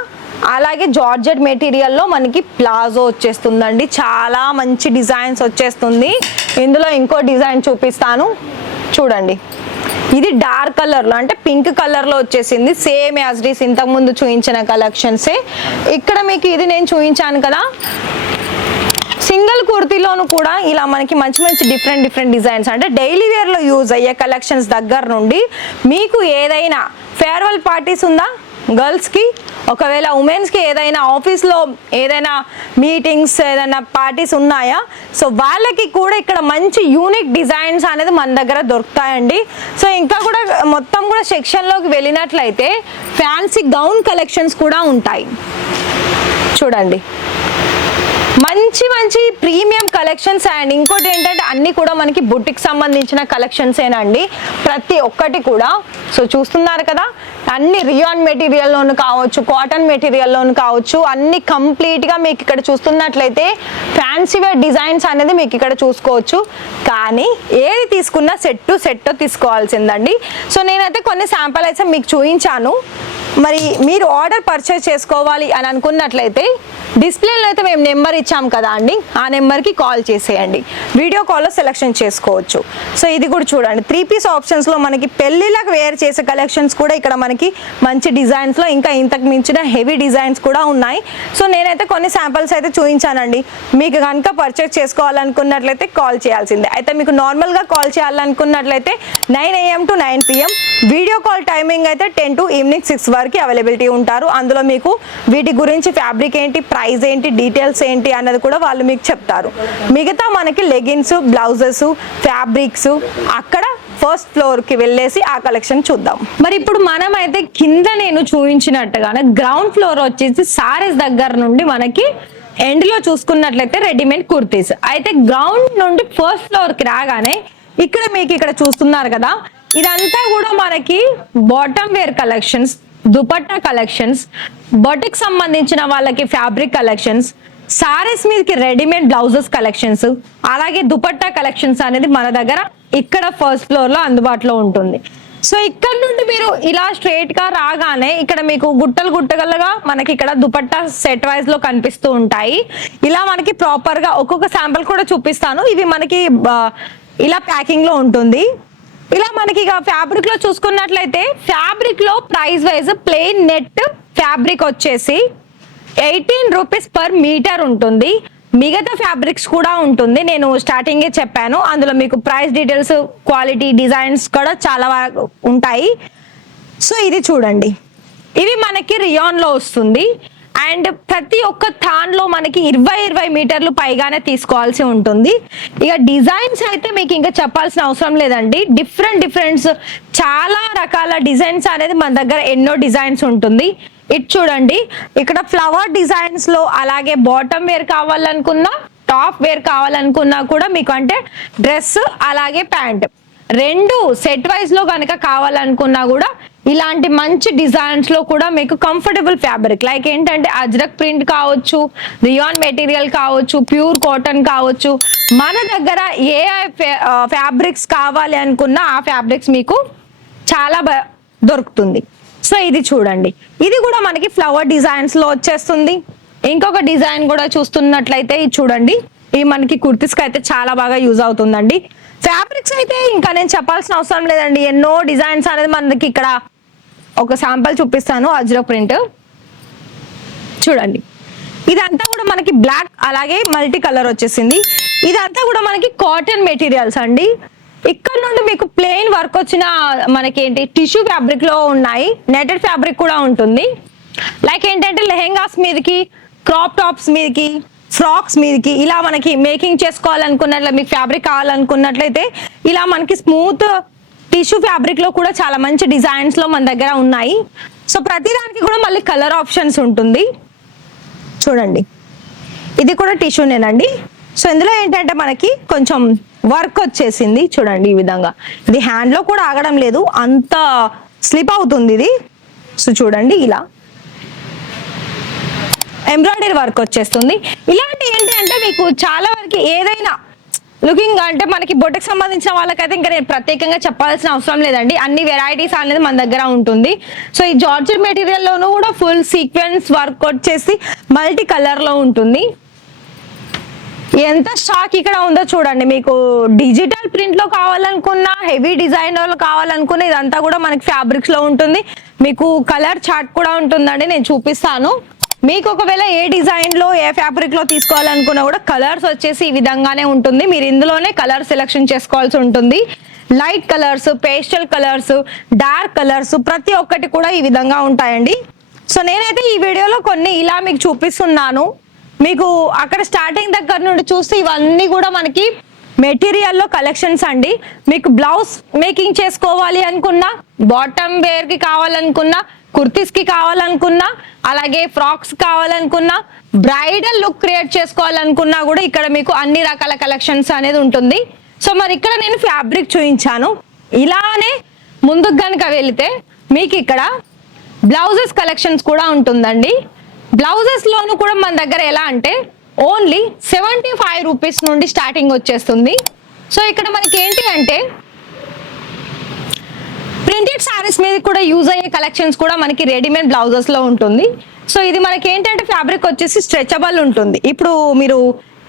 అలాగే జార్జెట్ మెటీరియల్లో మనకి ప్లాజో వచ్చేస్తుందండి. చాలా మంచి డిజైన్స్ వచ్చేస్తుంది. ఇందులో ఇంకో డిజైన్ చూపిస్తాను చూడండి. ఇది డార్క్ కలర్లో అంటే పింక్ కలర్లో వచ్చేసింది. సేమ్ యాజ్ ఇట్ ఈస్ ఇంతకుముందు చూపించిన కలెక్షన్సే. ఇక్కడ మీకు ఇది నేను చూపించాను కదా సింగిల్ కుర్తీలోను కూడా ఇలా మనకి మంచి డిఫరెంట్ డిజైన్స్ అంటే డైలీ వేర్లో యూజ్ అయ్యే కలెక్షన్స్ దగ్గర నుండి మీకు ఏదైనా ఫేర్వెల్ పార్టీస్ ఉందా గర్ల్స్కి, ఒకవేళ ఉమెన్స్కి ఏదైనా ఆఫీస్లో ఏదైనా మీటింగ్స్ ఏదైనా పార్టీస్ ఉన్నాయా, సో వాళ్ళకి కూడా ఇక్కడ మంచి యూనిక్ డిజైన్స్ అనేది మన దగ్గర దొరుకుతాయండి. సో ఇంకా కూడా మొత్తం కూడా సెక్షన్లోకి వెళ్ళినట్లయితే ఫ్యాన్సీ గౌన్ కలెక్షన్స్ కూడా ఉంటాయి. చూడండి మంచి ప్రీమియం కలెక్షన్స్. అండ్ ఇంకోటి ఏంటంటే అన్నీ కూడా మనకి బుటిక్ సంబంధించిన కలెక్షన్సేనండి ప్రతి ఒక్కటి కూడా. సో చూస్తున్నారు కదా అన్ని రియాన్ మెటీరియల్లోను కావచ్చు, కాటన్ మెటీరియల్లోను కావచ్చు, అన్ని కంప్లీట్గా మీకు ఇక్కడ చూస్తున్నట్లయితే ఫ్యాన్సీ వేర్ డిజైన్స్ అనేది మీకు ఇక్కడ చూసుకోవచ్చు. కానీ ఏది తీసుకున్నా సెట్ తీసుకోవాల్సిందండి. సో నేనైతే కొన్ని శాంపుల్ అయితే మీకు చూపించాను. మరి మీరు ఆర్డర్ పర్చేస్ చేసుకోవాలి అని అనుకున్నట్లయితే డిస్ప్లేలో అయితే మేము నెంబర్ ఇచ్చాం కదా అండి, ఆ నెంబర్కి కాల్ చేసేయండి. వీడియో కాల్లో సెలెక్షన్ చేసుకోవచ్చు. సో ఇది కూడా చూడండి 3 పీస్ ఆప్షన్స్లో మనకి పెళ్ళిళ్ళకి వేర్ చేసే కలెక్షన్స్ కూడా ఇక్కడ మనకి మంచి డిజైన్స్లో ఇంకా ఇంతకు మించిన హెవీ డిజైన్స్ కూడా ఉన్నాయి. సో నేనైతే కొన్ని శాంపిల్స్ అయితే చూపించానండి. మీకు కనుక పర్చేస్ చేసుకోవాలనుకున్నట్లయితే కాల్ చేయాల్సిందే. అయితే మీకు నార్మల్గా కాల్ చేయాలనుకున్నట్లయితే 9 AM to 9 PM video call timing అయితే 10 to ఈవినింగ్ 6 వరకు అవైలబిలిటీ ఉంటారు. అందులో మీకు వీటి గురించి ఫ్యాబ్రిక్ ఏంటి, ప్రైస్ ఏంటి, డీటెయిల్స్ ఏంటి అన్నది కూడా వాళ్ళు మీకు చెప్తారు. మిగతా మనకి లెగిన్స్, బ్లౌజెస్, ఫ్యాబ్రిక్స్ అక్కడ ఫస్ట్ ఫ్లోర్ కి వెళ్ళేసి ఆ కలెక్షన్ చూద్దాం. మరి ఇప్పుడు మనం అయితే కింద నేను చూపించినట్టుగానే గ్రౌండ్ ఫ్లోర్ వచ్చేసి సారీస్ దగ్గర నుండి మనకి ఎండ్ లో చూసుకున్నట్లయితే రెడీమేడ్ కుర్తీస్. అయితే గ్రౌండ్ నుండి ఫస్ట్ ఫ్లోర్ కి రాగానే ఇక్కడ మీకు ఇక్కడ చూస్తున్నారు కదా, ఇదంతా కూడా మనకి bottom wear collections, dupatta collections, boutique సంబంధించిన వాళ్ళకి ఫ్యాబ్రిక్ కలెక్షన్స్, సారీస్ మీదకి రెడీమేడ్ బ్లౌజెస్ కలెక్షన్స్, అలాగే దుపట్టా కలెక్షన్స్ అనేది మన దగ్గర ఇక్కడ ఫస్ట్ ఫ్లోర్ లో అందుబాటులో ఉంటుంది. సో ఇక్కడ నుండి మీరు ఇలా స్ట్రైట్ గా రాగానే ఇక్కడ మీకు గుట్టలు గుట్టగలగా మనకి ఇక్కడ దుపట్టా సెట్ వైజ్ లో కనిపిస్తూ ఉంటాయి. ఇలా మనకి ప్రాపర్ గా ఒక్కొక్క శాంపుల్ కూడా చూపిస్తాను. ఇవి మనకి ఇలా ప్యాకింగ్ లో ఉంటుంది. ఇలా మనకి ఇక ఫ్యాబ్రిక్ లో చూసుకున్నట్లయితే ఫ్యాబ్రిక్ లో price wise plain net fabric వచ్చేసి 18 రూపీస్ పర్ మీటర్ ఉంటుంది. మిగతా ఫ్యాబ్రిక్స్ కూడా ఉంటుంది, నేను స్టార్టింగే చెప్పాను. అందులో మీకు ప్రైస్ డీటెయిల్స్, క్వాలిటీ, డిజైన్స్ కూడా చాలా ఉంటాయి. సో ఇది చూడండి, ఇవి మనకి రియాన్ లో వస్తుంది. అండ్ ప్రతి ఒక్క థాన్ లో మనకి 20 మీటర్లు పైగానే తీసుకోవాల్సి ఉంటుంది. ఇక డిజైన్స్ అయితే మీకు ఇంకా చెప్పాల్సిన అవసరం లేదండి. డిఫరెంట్ చాలా రకాల డిజైన్స్ అనేది మన దగ్గర ఎన్నో డిజైన్స్ ఉంటుంది. ఇటు చూడండి, ఇక్కడ ఫ్లవర్ డిజైన్స్ లో అలాగే బాటమ్ వేర్ కావాలనుకున్నా, టాప్ వేర్ కావాలనుకున్నా కూడా మీకు అంటే డ్రెస్ అలాగే ప్యాంట్ రెండు సెట్ వైజ్ లో కనుక కావాలనుకున్నా కూడా ఇలాంటి మంచి డిజైన్స్ లో కూడా మీకు కంఫర్టబుల్ ఫ్యాబ్రిక్ లైక్ ఏంటంటే అజ్రక్ ప్రింట్ కావచ్చు, రియాన్ మెటీరియల్ కావచ్చు, ప్యూర్ కాటన్ కావచ్చు, మన దగ్గర ఏ ఫ్యాబ్రిక్స్ కావాలి అనుకున్నా ఆ ఫ్యాబ్రిక్స్ మీకు చాలా దొరుకుతుంది. సో ఇది చూడండి, ఇది కూడా మనకి ఫ్లవర్ డిజైన్స్ లో వచ్చేస్తుంది. ఇంకొక డిజైన్ కూడా చూస్తున్నట్లయితే ఇది చూడండి, ఇది మనకి కుర్తీస్ కి అయితే చాలా బాగా యూజ్ అవుతుందండి. ఫ్యాబ్రిక్స్ అయితే ఇంకా నేను చెప్పాల్సిన అవసరం లేదండి, ఎన్నో డిజైన్స్ అనేది మనకి ఇక్కడ ఒక శాంపుల్ చూపిస్తాను. అజ్రక్ ప్రింట్ చూడండి, ఇదంతా కూడా మనకి బ్లాక్ అలాగే మల్టీ కలర్ వచ్చేసింది. ఇదంతా కూడా మనకి కాటన్ మెటీరియల్స్ అండి. ఇక్కడ నుండి మీకు ప్లెయిన్ వర్క్ వచ్చిన మనకి ఏంటి టిష్యూ ఫ్యాబ్రిక్ లో ఉన్నాయి, నెటెడ్ ఫ్యాబ్రిక్ కూడా ఉంటుంది. లైక్ ఏంటంటే లెహెంగాస్ మీదకి, క్రాప్ టాప్స్ మీదకి, ఫ్రాక్స్ మీదకి ఇలా మనకి మేకింగ్ చేసుకోవాలనుకున్నట్లు, మీకు ఫ్యాబ్రిక్ కావాలనుకున్నట్లయితే ఇలా మనకి స్మూత్ టిష్యూ ఫ్యాబ్రిక్ లో కూడా చాలా మంచి డిజైన్స్ లో మన దగ్గర ఉన్నాయి. సో ప్రతి దానికి కూడా మళ్ళీ కలర్ ఆప్షన్స్ ఉంటుంది. చూడండి, ఇది కూడా టిష్యూనేనండి. సో ఇందులో ఏంటంటే మనకి కొంచెం వర్క్ వచ్చేసింది చూడండి, ఈ విధంగా ఇది హ్యాండ్ లో కూడా ఆగడం లేదు, అంత స్లిప్ అవుతుంది ఇది. సో చూడండి, ఇలా ఎంబ్రాయిడరీ వర్క్ వచ్చేస్తుంది. ఇలాంటి ఏంటంటే మీకు చాలా వరకు ఏదైనా లుకింగ్ అంటే మనకి బొటిక్ సంబంధించిన వాళ్ళకైతే ఇంకా నేను ప్రత్యేకంగా చెప్పాల్సిన అవసరం లేదండి, అన్ని వెరైటీస్ అనేది మన దగ్గర ఉంటుంది. సో ఈ జార్జెట్ మెటీరియల్ లోనూ కూడా ఫుల్ సీక్వెన్స్ వర్క్ వచ్చేసి మల్టీ కలర్ లో ఉంటుంది. ఎంత స్టాక్ ఇక్కడ ఉందో చూడండి, మీకు డిజిటల్ ప్రింట్ లో కావాలనుకున్నా, హెవీ డిజైన్ లో కావాలనుకున్నా ఇదంతా కూడా మనకి ఫ్యాబ్రిక్స్ లో ఉంటుంది. మీకు కలర్ చార్ట్ కూడా ఉంటుందండి, నేను చూపిస్తాను. మీకు ఒకవేళ ఏ డిజైన్ లో ఏ ఫ్యాబ్రిక్ లో తీసుకోవాలనుకున్నా కూడా కలర్స్ వచ్చేసి ఈ విధంగానే ఉంటుంది. మీరు ఇందులోనే కలర్ సెలెక్షన్ చేసుకోవాల్సి ఉంటుంది. Light colours, pastel colours, dark colours ప్రతి ఒక్కటి కూడా ఈ విధంగా ఉంటాయండి. సో నేనైతే ఈ వీడియోలో కొన్ని ఇలా మీకు చూపిస్తున్నాను. మీకు అక్కడ స్టార్టింగ్ దగ్గర నుండి చూస్తే ఇవన్నీ కూడా మనకి మెటీరియల్ లో కలెక్షన్స్ అండి. మీకు బ్లౌజ్ మేకింగ్ చేసుకోవాలి అనుకున్నా, బాటమ్ వేర్ కి కావాలనుకున్నా, కుర్తీస్ కి కావాలనుకున్నా, అలాగే ఫ్రాక్స్ కావాలనుకున్నా, బ్రైడల్ లుక్ క్రియేట్ చేసుకోవాలనుకున్నా కూడా ఇక్కడ మీకు అన్ని రకాల కలెక్షన్స్ అనేది ఉంటుంది. సో మరి ఇక్కడ నేను ఫ్యాబ్రిక్ చూపించాను. ఇలానే ముందుకు కనుక వెళితే మీకు ఇక్కడ బ్లౌజెస్ కలెక్షన్స్ కూడా ఉంటుందండి. బ్లౌజెస్ లోను కూడా మన దగ్గర ఎలా అంటే ఓన్లీ 75 రూపీస్ నుండి స్టార్టింగ్ వచ్చేస్తుంది. సో ఇక్కడ మనకి ఏంటి అంటే ప్రింటెడ్ సారీస్ మీద కూడా యూజ్ అయ్యే కలెక్షన్స్ కూడా మనకి రెడీమేడ్ బ్లౌజెస్ లో ఉంటుంది. సో ఇది మనకి ఏంటంటే ఫ్యాబ్రిక్ వచ్చేసి స్ట్రెచబుల్ ఉంటుంది. ఇప్పుడు మీరు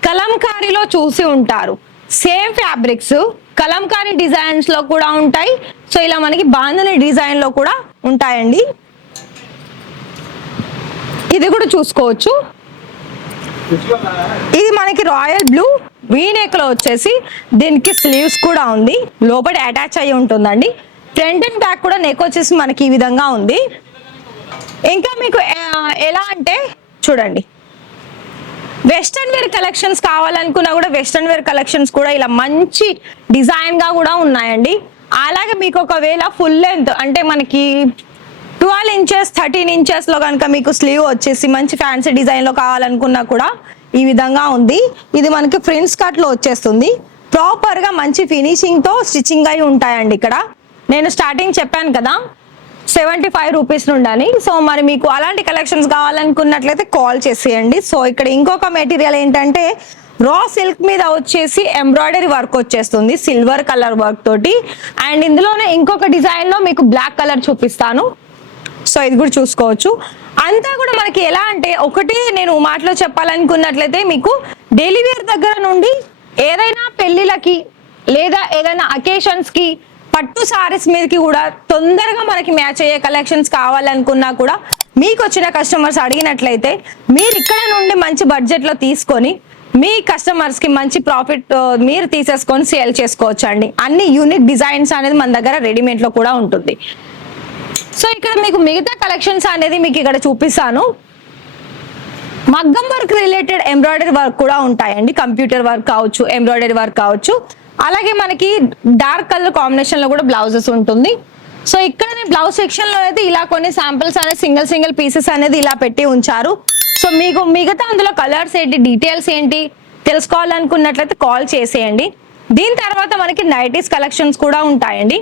కలంకారీలో చూసి ఉంటారు, సేమ్ ఫ్యాబ్రిక్స్ కలంకారీ డిజైన్స్ లో కూడా ఉంటాయి. సో ఇలా మనకి బాంధని డిజైన్ లో కూడా ఉంటాయండి. ఇది కూడా చూసుకోవచ్చు. ఇది మనకి రాయల్ బ్లూ వీనెక్ లో వచ్చేసి దీనికి స్లీవ్స్ కూడా ఉంది, లోపల అటాచ్ అయ్యి ఉంటుందండి. ఫ్రంట్ అండ్ బ్యాక్ కూడా నెక్ వచ్చేసి మనకి ఈ విధంగా ఉంది. ఇంకా మీకు ఎలా అంటే చూడండి, వెస్టర్న్ వేర్ కలెక్షన్స్ కావాలనుకున్నా కూడా వెస్టర్న్ వేర్ కలెక్షన్స్ కూడా ఇలా మంచి డిజైన్ గా కూడా ఉన్నాయండి. అలాగే మీకు ఒకవేళ ఫుల్ లెంత్ అంటే మనకి 12 ఇంచెస్ 13 ఇంచెస్ లో కనుక మీకు స్లీవ్ వచ్చేసి మంచి ఫ్యాన్సీ డిజైన్ లో కావాలనుకున్నా కూడా ఈ విధంగా ఉంది. ఇది మనకి ఫ్రిన్స్ కట్ లో వచ్చేస్తుంది. ప్రాపర్ గా మంచి ఫినిషింగ్ తో స్టిచ్చింగ్ అయి ఉంటాయండి. ఇక్కడ నేను స్టార్టింగ్ చెప్పాను కదా 75 రూపీస్ నుండి. సో మరి మీకు అలాంటి కలెక్షన్స్ కావాలనుకున్నట్లయితే కాల్ చేసేయండి. సో ఇక్కడ ఇంకొక మెటీరియల్ ఏంటంటే రా సిల్క్ మీద వచ్చేసి ఎంబ్రాయిడరీ వర్క్ వచ్చేస్తుంది సిల్వర్ కలర్ వర్క్ తోటి. అండ్ ఇందులోనే ఇంకొక డిజైన్ లో మీకు బ్లాక్ కలర్ చూపిస్తాను. సో ఇది కూడా చూసుకోవచ్చు. అంతా కూడా మనకి ఎలా అంటే ఒకటి నేను మాటలో చెప్పాలనుకున్నట్లయితే మీకు డైలీ వేర్ దగ్గర నుండి ఏదైనా పెళ్లిళ్ళకి లేదా ఏదైనా అకేషన్స్ కి పట్టు సారీస్ మీదకి కూడా తొందరగా మనకి మ్యాచ్ అయ్యే కలెక్షన్స్ కావాలనుకున్నా కూడా మీకు వచ్చిన కస్టమర్స్ అడిగినట్లయితే మీరు ఇక్కడ నుండి మంచి బడ్జెట్ లో తీసుకొని మీ కస్టమర్స్ కి మంచి ప్రాఫిట్ మీరు తీసేసుకొని సేల్ చేసుకోవచ్చు అండి. అన్ని యూనిక్ డిజైన్స్ అనేది మన దగ్గర రెడీమేడ్ లో కూడా ఉంటుంది. సో ఇక్కడ మీకు మిగతా కలెక్షన్స్ అనేది మీకు ఇక్కడ చూపిస్తాను. మగ్గం వర్క్ రిలేటెడ్ ఎంబ్రాయిడరీ వర్క్ కూడా ఉంటాయండి. కంప్యూటర్ వర్క్ కావచ్చు, ఎంబ్రాయిడరీ వర్క్ కావచ్చు. అలాగే మనకి డార్క్ కలర్ కాంబినేషన్ లో కూడా బ్లౌజెస్ ఉంటుంది. సో ఇక్కడ బ్లౌజ్ సెక్షన్ లో అయితే ఇలా కొన్ని శాంపిల్స్ అనేది సింగిల్ పీసెస్ అనేది ఇలా పెట్టి ఉంచారు. సో మీకు మిగతా అందులో కలర్స్ ఏంటి, డీటెయిల్స్ ఏంటి తెలుసుకోవాలనుకున్నట్లయితే కాల్ చేసేయండి. దీని తర్వాత మనకి నైటీస్ కలెక్షన్స్ కూడా ఉంటాయండి.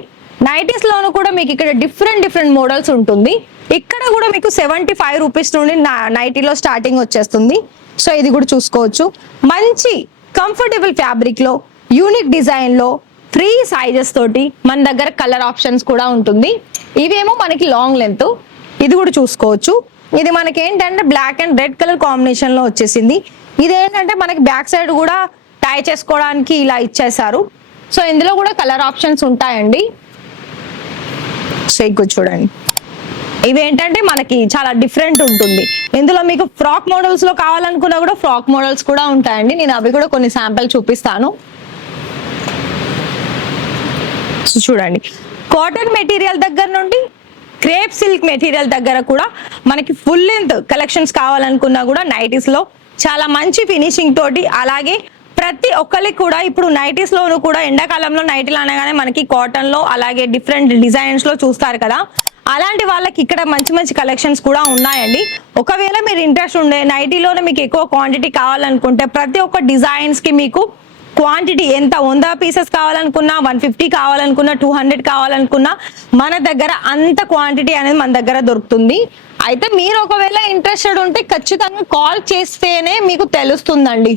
నైటీస్ లోను కూడా మీకు ఇక్కడ డిఫరెంట్ మోడల్స్ ఉంటుంది. ఇక్కడ కూడా మీకు 75 రూపీస్ నుండి నైటీలో స్టార్టింగ్ వచ్చేస్తుంది. సో ఇది కూడా చూసుకోవచ్చు. మంచి కంఫర్టబుల్ ఫ్యాబ్రిక్ లో యూనిక్ డిజైన్ లో ఫ్రీ సైజెస్ తోటి మన దగ్గర కలర్ ఆప్షన్స్ కూడా ఉంటుంది. ఇవేమో మనకి లాంగ్ లెంత్. ఇది కూడా చూసుకోవచ్చు. ఇది మనకి ఏంటంటే black and red colour combination లో వచ్చేసింది. ఇది ఏంటంటే మనకి బ్యాక్ సైడ్ కూడా టై చేసుకోవడానికి ఇలా ఇచ్చేసారు. సో ఇందులో కూడా కలర్ ఆప్షన్స్ ఉంటాయండి. షేక్ చూడండి. ఇవి ఏంటంటే మనకి చాలా డిఫరెంట్ ఉంటుంది. ఇందులో మీకు ఫ్రాక్ మోడల్స్ లో కావాలనుకున్నా కూడా ఫ్రాక్ మోడల్స్ కూడా ఉంటాయండి. నేను అవి కూడా కొన్ని శాంపిల్ చూపిస్తాను. చూడండి, కాటన్ మెటీరియల్ దగ్గర నుండి క్రేప్ సిల్క్ మెటీరియల్ దగ్గర కూడా మనకి ఫుల్ లెంత్ కలెక్షన్స్ కావాలనుకున్నా కూడా నైటీస్ లో చాలా మంచి ఫినిషింగ్ తోటి, అలాగే ప్రతి ఒక్కరికి కూడా ఇప్పుడు నైటీస్ లోను కూడా ఎండాకాలంలో నైటీలు అనగానే మనకి కాటన్ లో అలాగే డిఫరెంట్ డిజైన్స్ లో చూస్తారు కదా, అలాంటి వాళ్ళకి ఇక్కడ మంచి కలెక్షన్స్ కూడా ఉన్నాయండి. ఒకవేళ మీరు ఇంట్రెస్ట్ ఉండే నైటీలోనే మీకు ఎక్కువ క్వాంటిటీ కావాలనుకుంటే ప్రతి ఒక్క డిజైన్స్ కి మీకు క్వాంటిటీ ఎంత 100 పీసెస్ కావాలనుకున్నా, 150 కావాలనుకున్నా, 200 కావాలనుకున్నా మన దగ్గర అంత క్వాంటిటీ అనేది మన దగ్గర దొరుకుతుంది. అయితే మీరు ఒకవేళ ఇంట్రెస్టెడ్ ఉంటే ఖచ్చితంగా కాల్ చేస్తేనే మీకు తెలుస్తుందండి.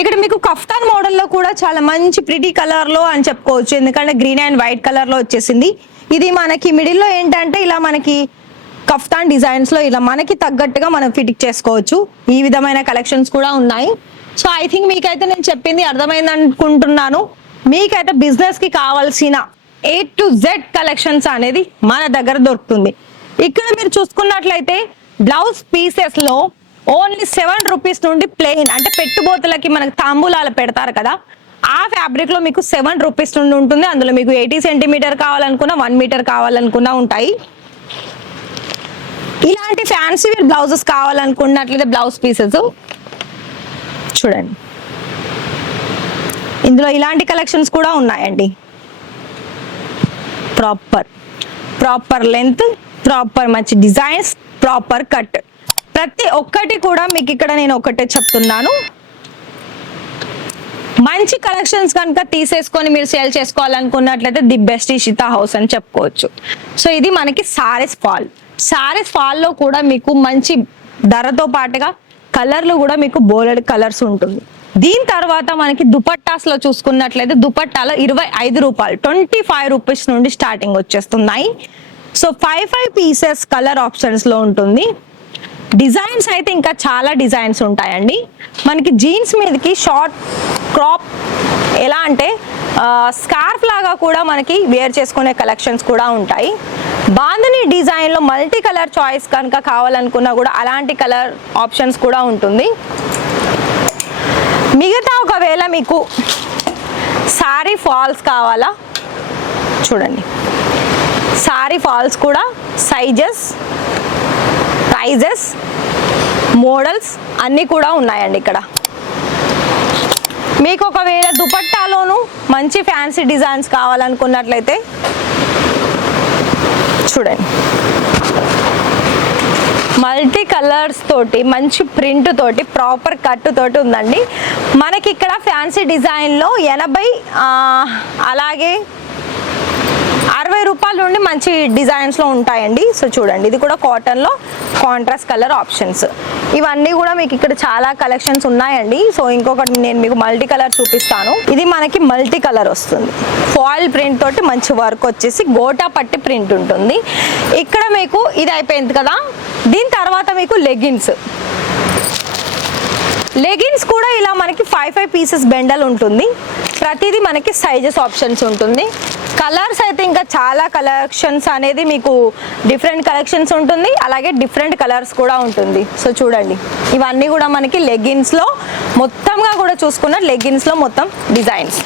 ఇక్కడ మీకు కఫ్తాన్ మోడల్లో కూడా చాలా మంచి ప్రిటీ కలర్ లో అని చెప్పుకోవచ్చు. ఎందుకంటే గ్రీన్ అండ్ వైట్ కలర్ లో వచ్చేసింది. ఇది మనకి మిడిల్ లో ఏంటంటే ఇలా మనకి కఫ్తాన్ డిజైన్స్ లో ఇలా మనకి తగ్గట్టుగా మనం ఫిట్ చేసుకోవచ్చు. ఈ విధమైన కలెక్షన్స్ కూడా ఉన్నాయి. సో ఐ థింక్ మీకైతే నేను చెప్పింది అర్థమైంది అనుకుంటున్నాను. మీకైతే బిజినెస్ కి కావాల్సిన A to Z కలెక్షన్స్ అనేది మన దగ్గర దొరుకుతుంది. ఇక్కడ మీరు చూసుకున్నట్లయితే బ్లౌజ్ పీసెస్ లో ఓన్లీ 7 రూపీస్ నుండి ప్లెయిన్ అంటే పెట్టుబోతులకి మనకు తాంబూలాలు పెడతారు కదా, ఆ ఫ్యాబ్రిక్ లో మీకు 7 రూపీస్ నుండి ఉంటుంది. అందులో మీకు 80 సెంటీమీటర్ కావాలనుకున్నా, 1 మీటర్ కావాలనుకున్నా ఉంటాయి. ఇలాంటి ఫ్యాన్సీ వేర్ బ్లౌజెస్ కావాలనుకున్నట్లయితే బ్లౌజ్ పీసెస్ చూడండి. ఇందులో ఇలాంటి కలెక్షన్స్ కూడా ఉన్నాయండి. ప్రాపర్ లెంత్, ప్రాపర్ మంచి డిజైన్స్, ప్రాపర్ కట్, ప్రతి ఒక్కటి కూడా మీకు ఇక్కడ నేను ఒకటే చెప్తున్నాను. మంచి కలెక్షన్స్ కనుక తీసేసుకొని మీరు సేల్ చేసుకోవాలనుకున్నట్లయితే ది బెస్ట్ ఇషితా హౌస్ అని చెప్పుకోవచ్చు. సో ఇది మనకి సారీస్ ఫాల్ లో కూడా మీకు మంచి ధరతో పాటుగా కలర్లు కూడా మీకు బోలెడ్ కలర్స్ ఉంటుంది. దీని తర్వాత మనకి దుపట్టాస్ లో చూసుకున్నట్లయితే దుపట్టాలో 25 రూపాయలు 25 రూపీస్ నుండి స్టార్టింగ్ వచ్చేస్తున్నాయి. సో 5 పీసెస్ కలర్ ఆప్షన్స్ లో ఉంటుంది. డిజైన్స్ అయితే ఇంకా చాలా డిజైన్స్ ఉంటాయండి. మనకి జీన్స్ మీదకి షార్ట్ క్రాప్ ఎలా అంటే స్కార్ఫ్ లాగా కూడా మనకి వేర్ చేసుకునే కలెక్షన్స్ కూడా ఉంటాయి. బాంధనీ డిజైన్ లో మల్టీ కలర్ చాయిస్ కనుక కావాలనుకున్నా కూడా అలాంటి కలర్ ఆప్షన్స్ కూడా ఉంటుంది. మిగతా ఒకవేళ మీకు సారీ ఫాల్స్ కావాలా చూడండి, సారీ ఫాల్స్ కూడా సైజెస్, ప్రైజెస్, మోడల్స్ అన్నీ కూడా ఉన్నాయండి. ఇక్కడ మీకు ఒకవేళ దుపట్టాలోను మంచి ఫ్యాన్సీ డిజైన్స్ కావాలనుకున్నట్లయితే చూడండి, మల్టీ కలర్స్ తోటి మంచి ప్రింట్ తోటి ప్రాపర్ కట్ తోటి ఉందండి. మనకి ఇక్కడ ఫ్యాన్సీ డిజైన్లో 80 అలాగే 60 రూపాయల నుండి మంచి డిజైన్స్లో ఉంటాయండి. సో చూడండి, ఇది కూడా కాటన్లో కాంట్రాస్ట్ కలర్ ఆప్షన్స్. ఇవన్నీ కూడా మీకు ఇక్కడ చాలా కలెక్షన్స్ ఉన్నాయండి. సో ఇంకొకటి నేను మీకు మల్టీ కలర్ చూపిస్తాను. ఇది మనకి మల్టీ కలర్ వస్తుంది, ఫాయిల్ ప్రింట్ తోటి మంచి వర్క్ వచ్చేసి గోటా పట్టి ప్రింట్ ఉంటుంది. ఇక్కడ మీకు ఇది అయిపోయింది కదా. దీని తర్వాత మీకు లెగిన్స్ కూడా ఇలా మనకి 5 పీసెస్ బెండల్ ఉంటుంది. ప్రతిదీ మనకి సైజెస్ ఆప్షన్స్ ఉంటుంది. కలర్స్ అయితే ఇంకా చాలా కలెక్షన్స్ అనేది మీకు డిఫరెంట్ కలెక్షన్స్ ఉంటుంది, అలాగే డిఫరెంట్ కలర్స్ కూడా ఉంటుంది. సో చూడండి, ఇవన్నీ కూడా మనకి లెగిన్స్లో మొత్తంగా కూడా చూసుకున్న లెగిన్స్లో మొత్తం డిజైన్స్.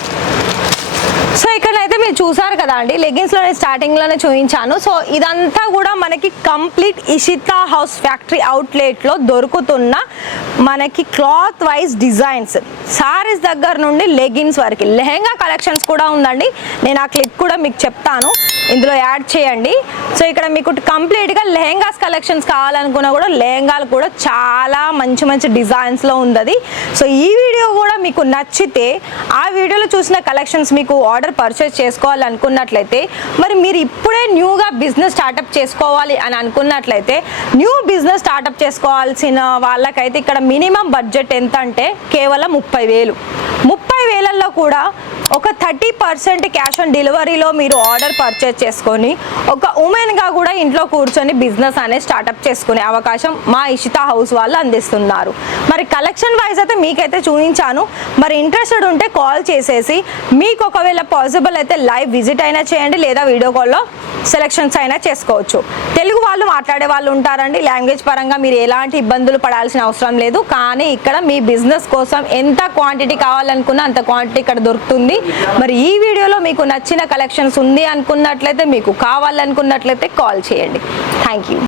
సో ఇక్కడైతే మీరు చూసారు కదా అండి, లెగిన్స్లోనే స్టార్టింగ్లోనే చూపించాను. సో ఇదంతా కూడా మనకి కంప్లీట్ ఇషితా హౌస్ ఫ్యాక్టరీ అవుట్లెట్లో దొరుకుతున్న మనకి క్లాత్ వైజ్ డిజైన్స్, సారీస్ దగ్గర నుండి లెగిన్స్ వరకు. లెహెంగా కలెక్షన్స్ కూడా ఉందండి, నేను ఆ క్లిప్ కూడా మీకు చెప్తాను, ఇందులో యాడ్ చేయండి. సో ఇక్కడ మీకు కంప్లీట్గా లెహెంగాస్ కలెక్షన్స్ కావాలనుకున్నా కూడా లెహెంగాలు కూడా చాలా మంచి మంచి డిజైన్స్లో ఉంది. సో ఈ వీడియో కూడా మీకు నచ్చితే ఆ వీడియోలో చూసిన కలెక్షన్స్ మీకు ఆర్డర్ పర్చేస్ చేసుకోవాలనుకున్నట్లయితే, మరి మీరు ఇప్పుడే న్యూగా బిజినెస్ స్టార్టప్ చేసుకోవాలి అని అనుకున్నట్లయితే, న్యూ బిజినెస్ స్టార్టప్ చేసుకోవాల్సిన వాళ్ళకైతే ఇక్కడ మినిమం బడ్జెట్ ఎంత అంటే కేవలం 30,000. 30,000లో కూడా ఒక 30% క్యాష్ ఆన్ డెలివరీలో మీరు ఆర్డర్ పర్చేస్ చేసుకొని ఒక ఉమెన్గా కూడా ఇంట్లో కూర్చొని బిజినెస్ అనేది స్టార్టప్ చేసుకునే అవకాశం మా ఇషితా హౌస్ వాళ్ళు అందిస్తున్నారు. మరి కలెక్షన్ వైజ్ అయితే మీకైతే చూపించాను. మరి ఇంట్రెస్టెడ్ ఉంటే కాల్ చేసేసి మీకు ఒకవేళ పాసిబుల్ అయితే లైవ్ విజిట్ అయినా చేయండి, లేదా వీడియో కాల్లో సెలెక్షన్స్ అయినా చేసుకోవచ్చు. తెలుగు వాళ్ళు మాట్లాడే వాళ్ళు ఉంటారండి. లాంగ్వేజ్ పరంగా మీరు ఎలాంటి ఇబ్బందులు పడాల్సిన అవసరం లేదు. కానీ ఇక్కడ మీ బిజినెస్ కోసం ఎంత క్వాంటిటీ కావాలనుకున్నా అంత క్వాంటిటీ ఇక్కడ దొరుకుతుంది. మరి ఈ వీడియోలో మీకు నచ్చిన కలెక్షన్స్ ఉంది అనుకున్నట్లయితే, మీకు కావాలనుకున్నట్లయితే కాల్ చేయండి. Thank you.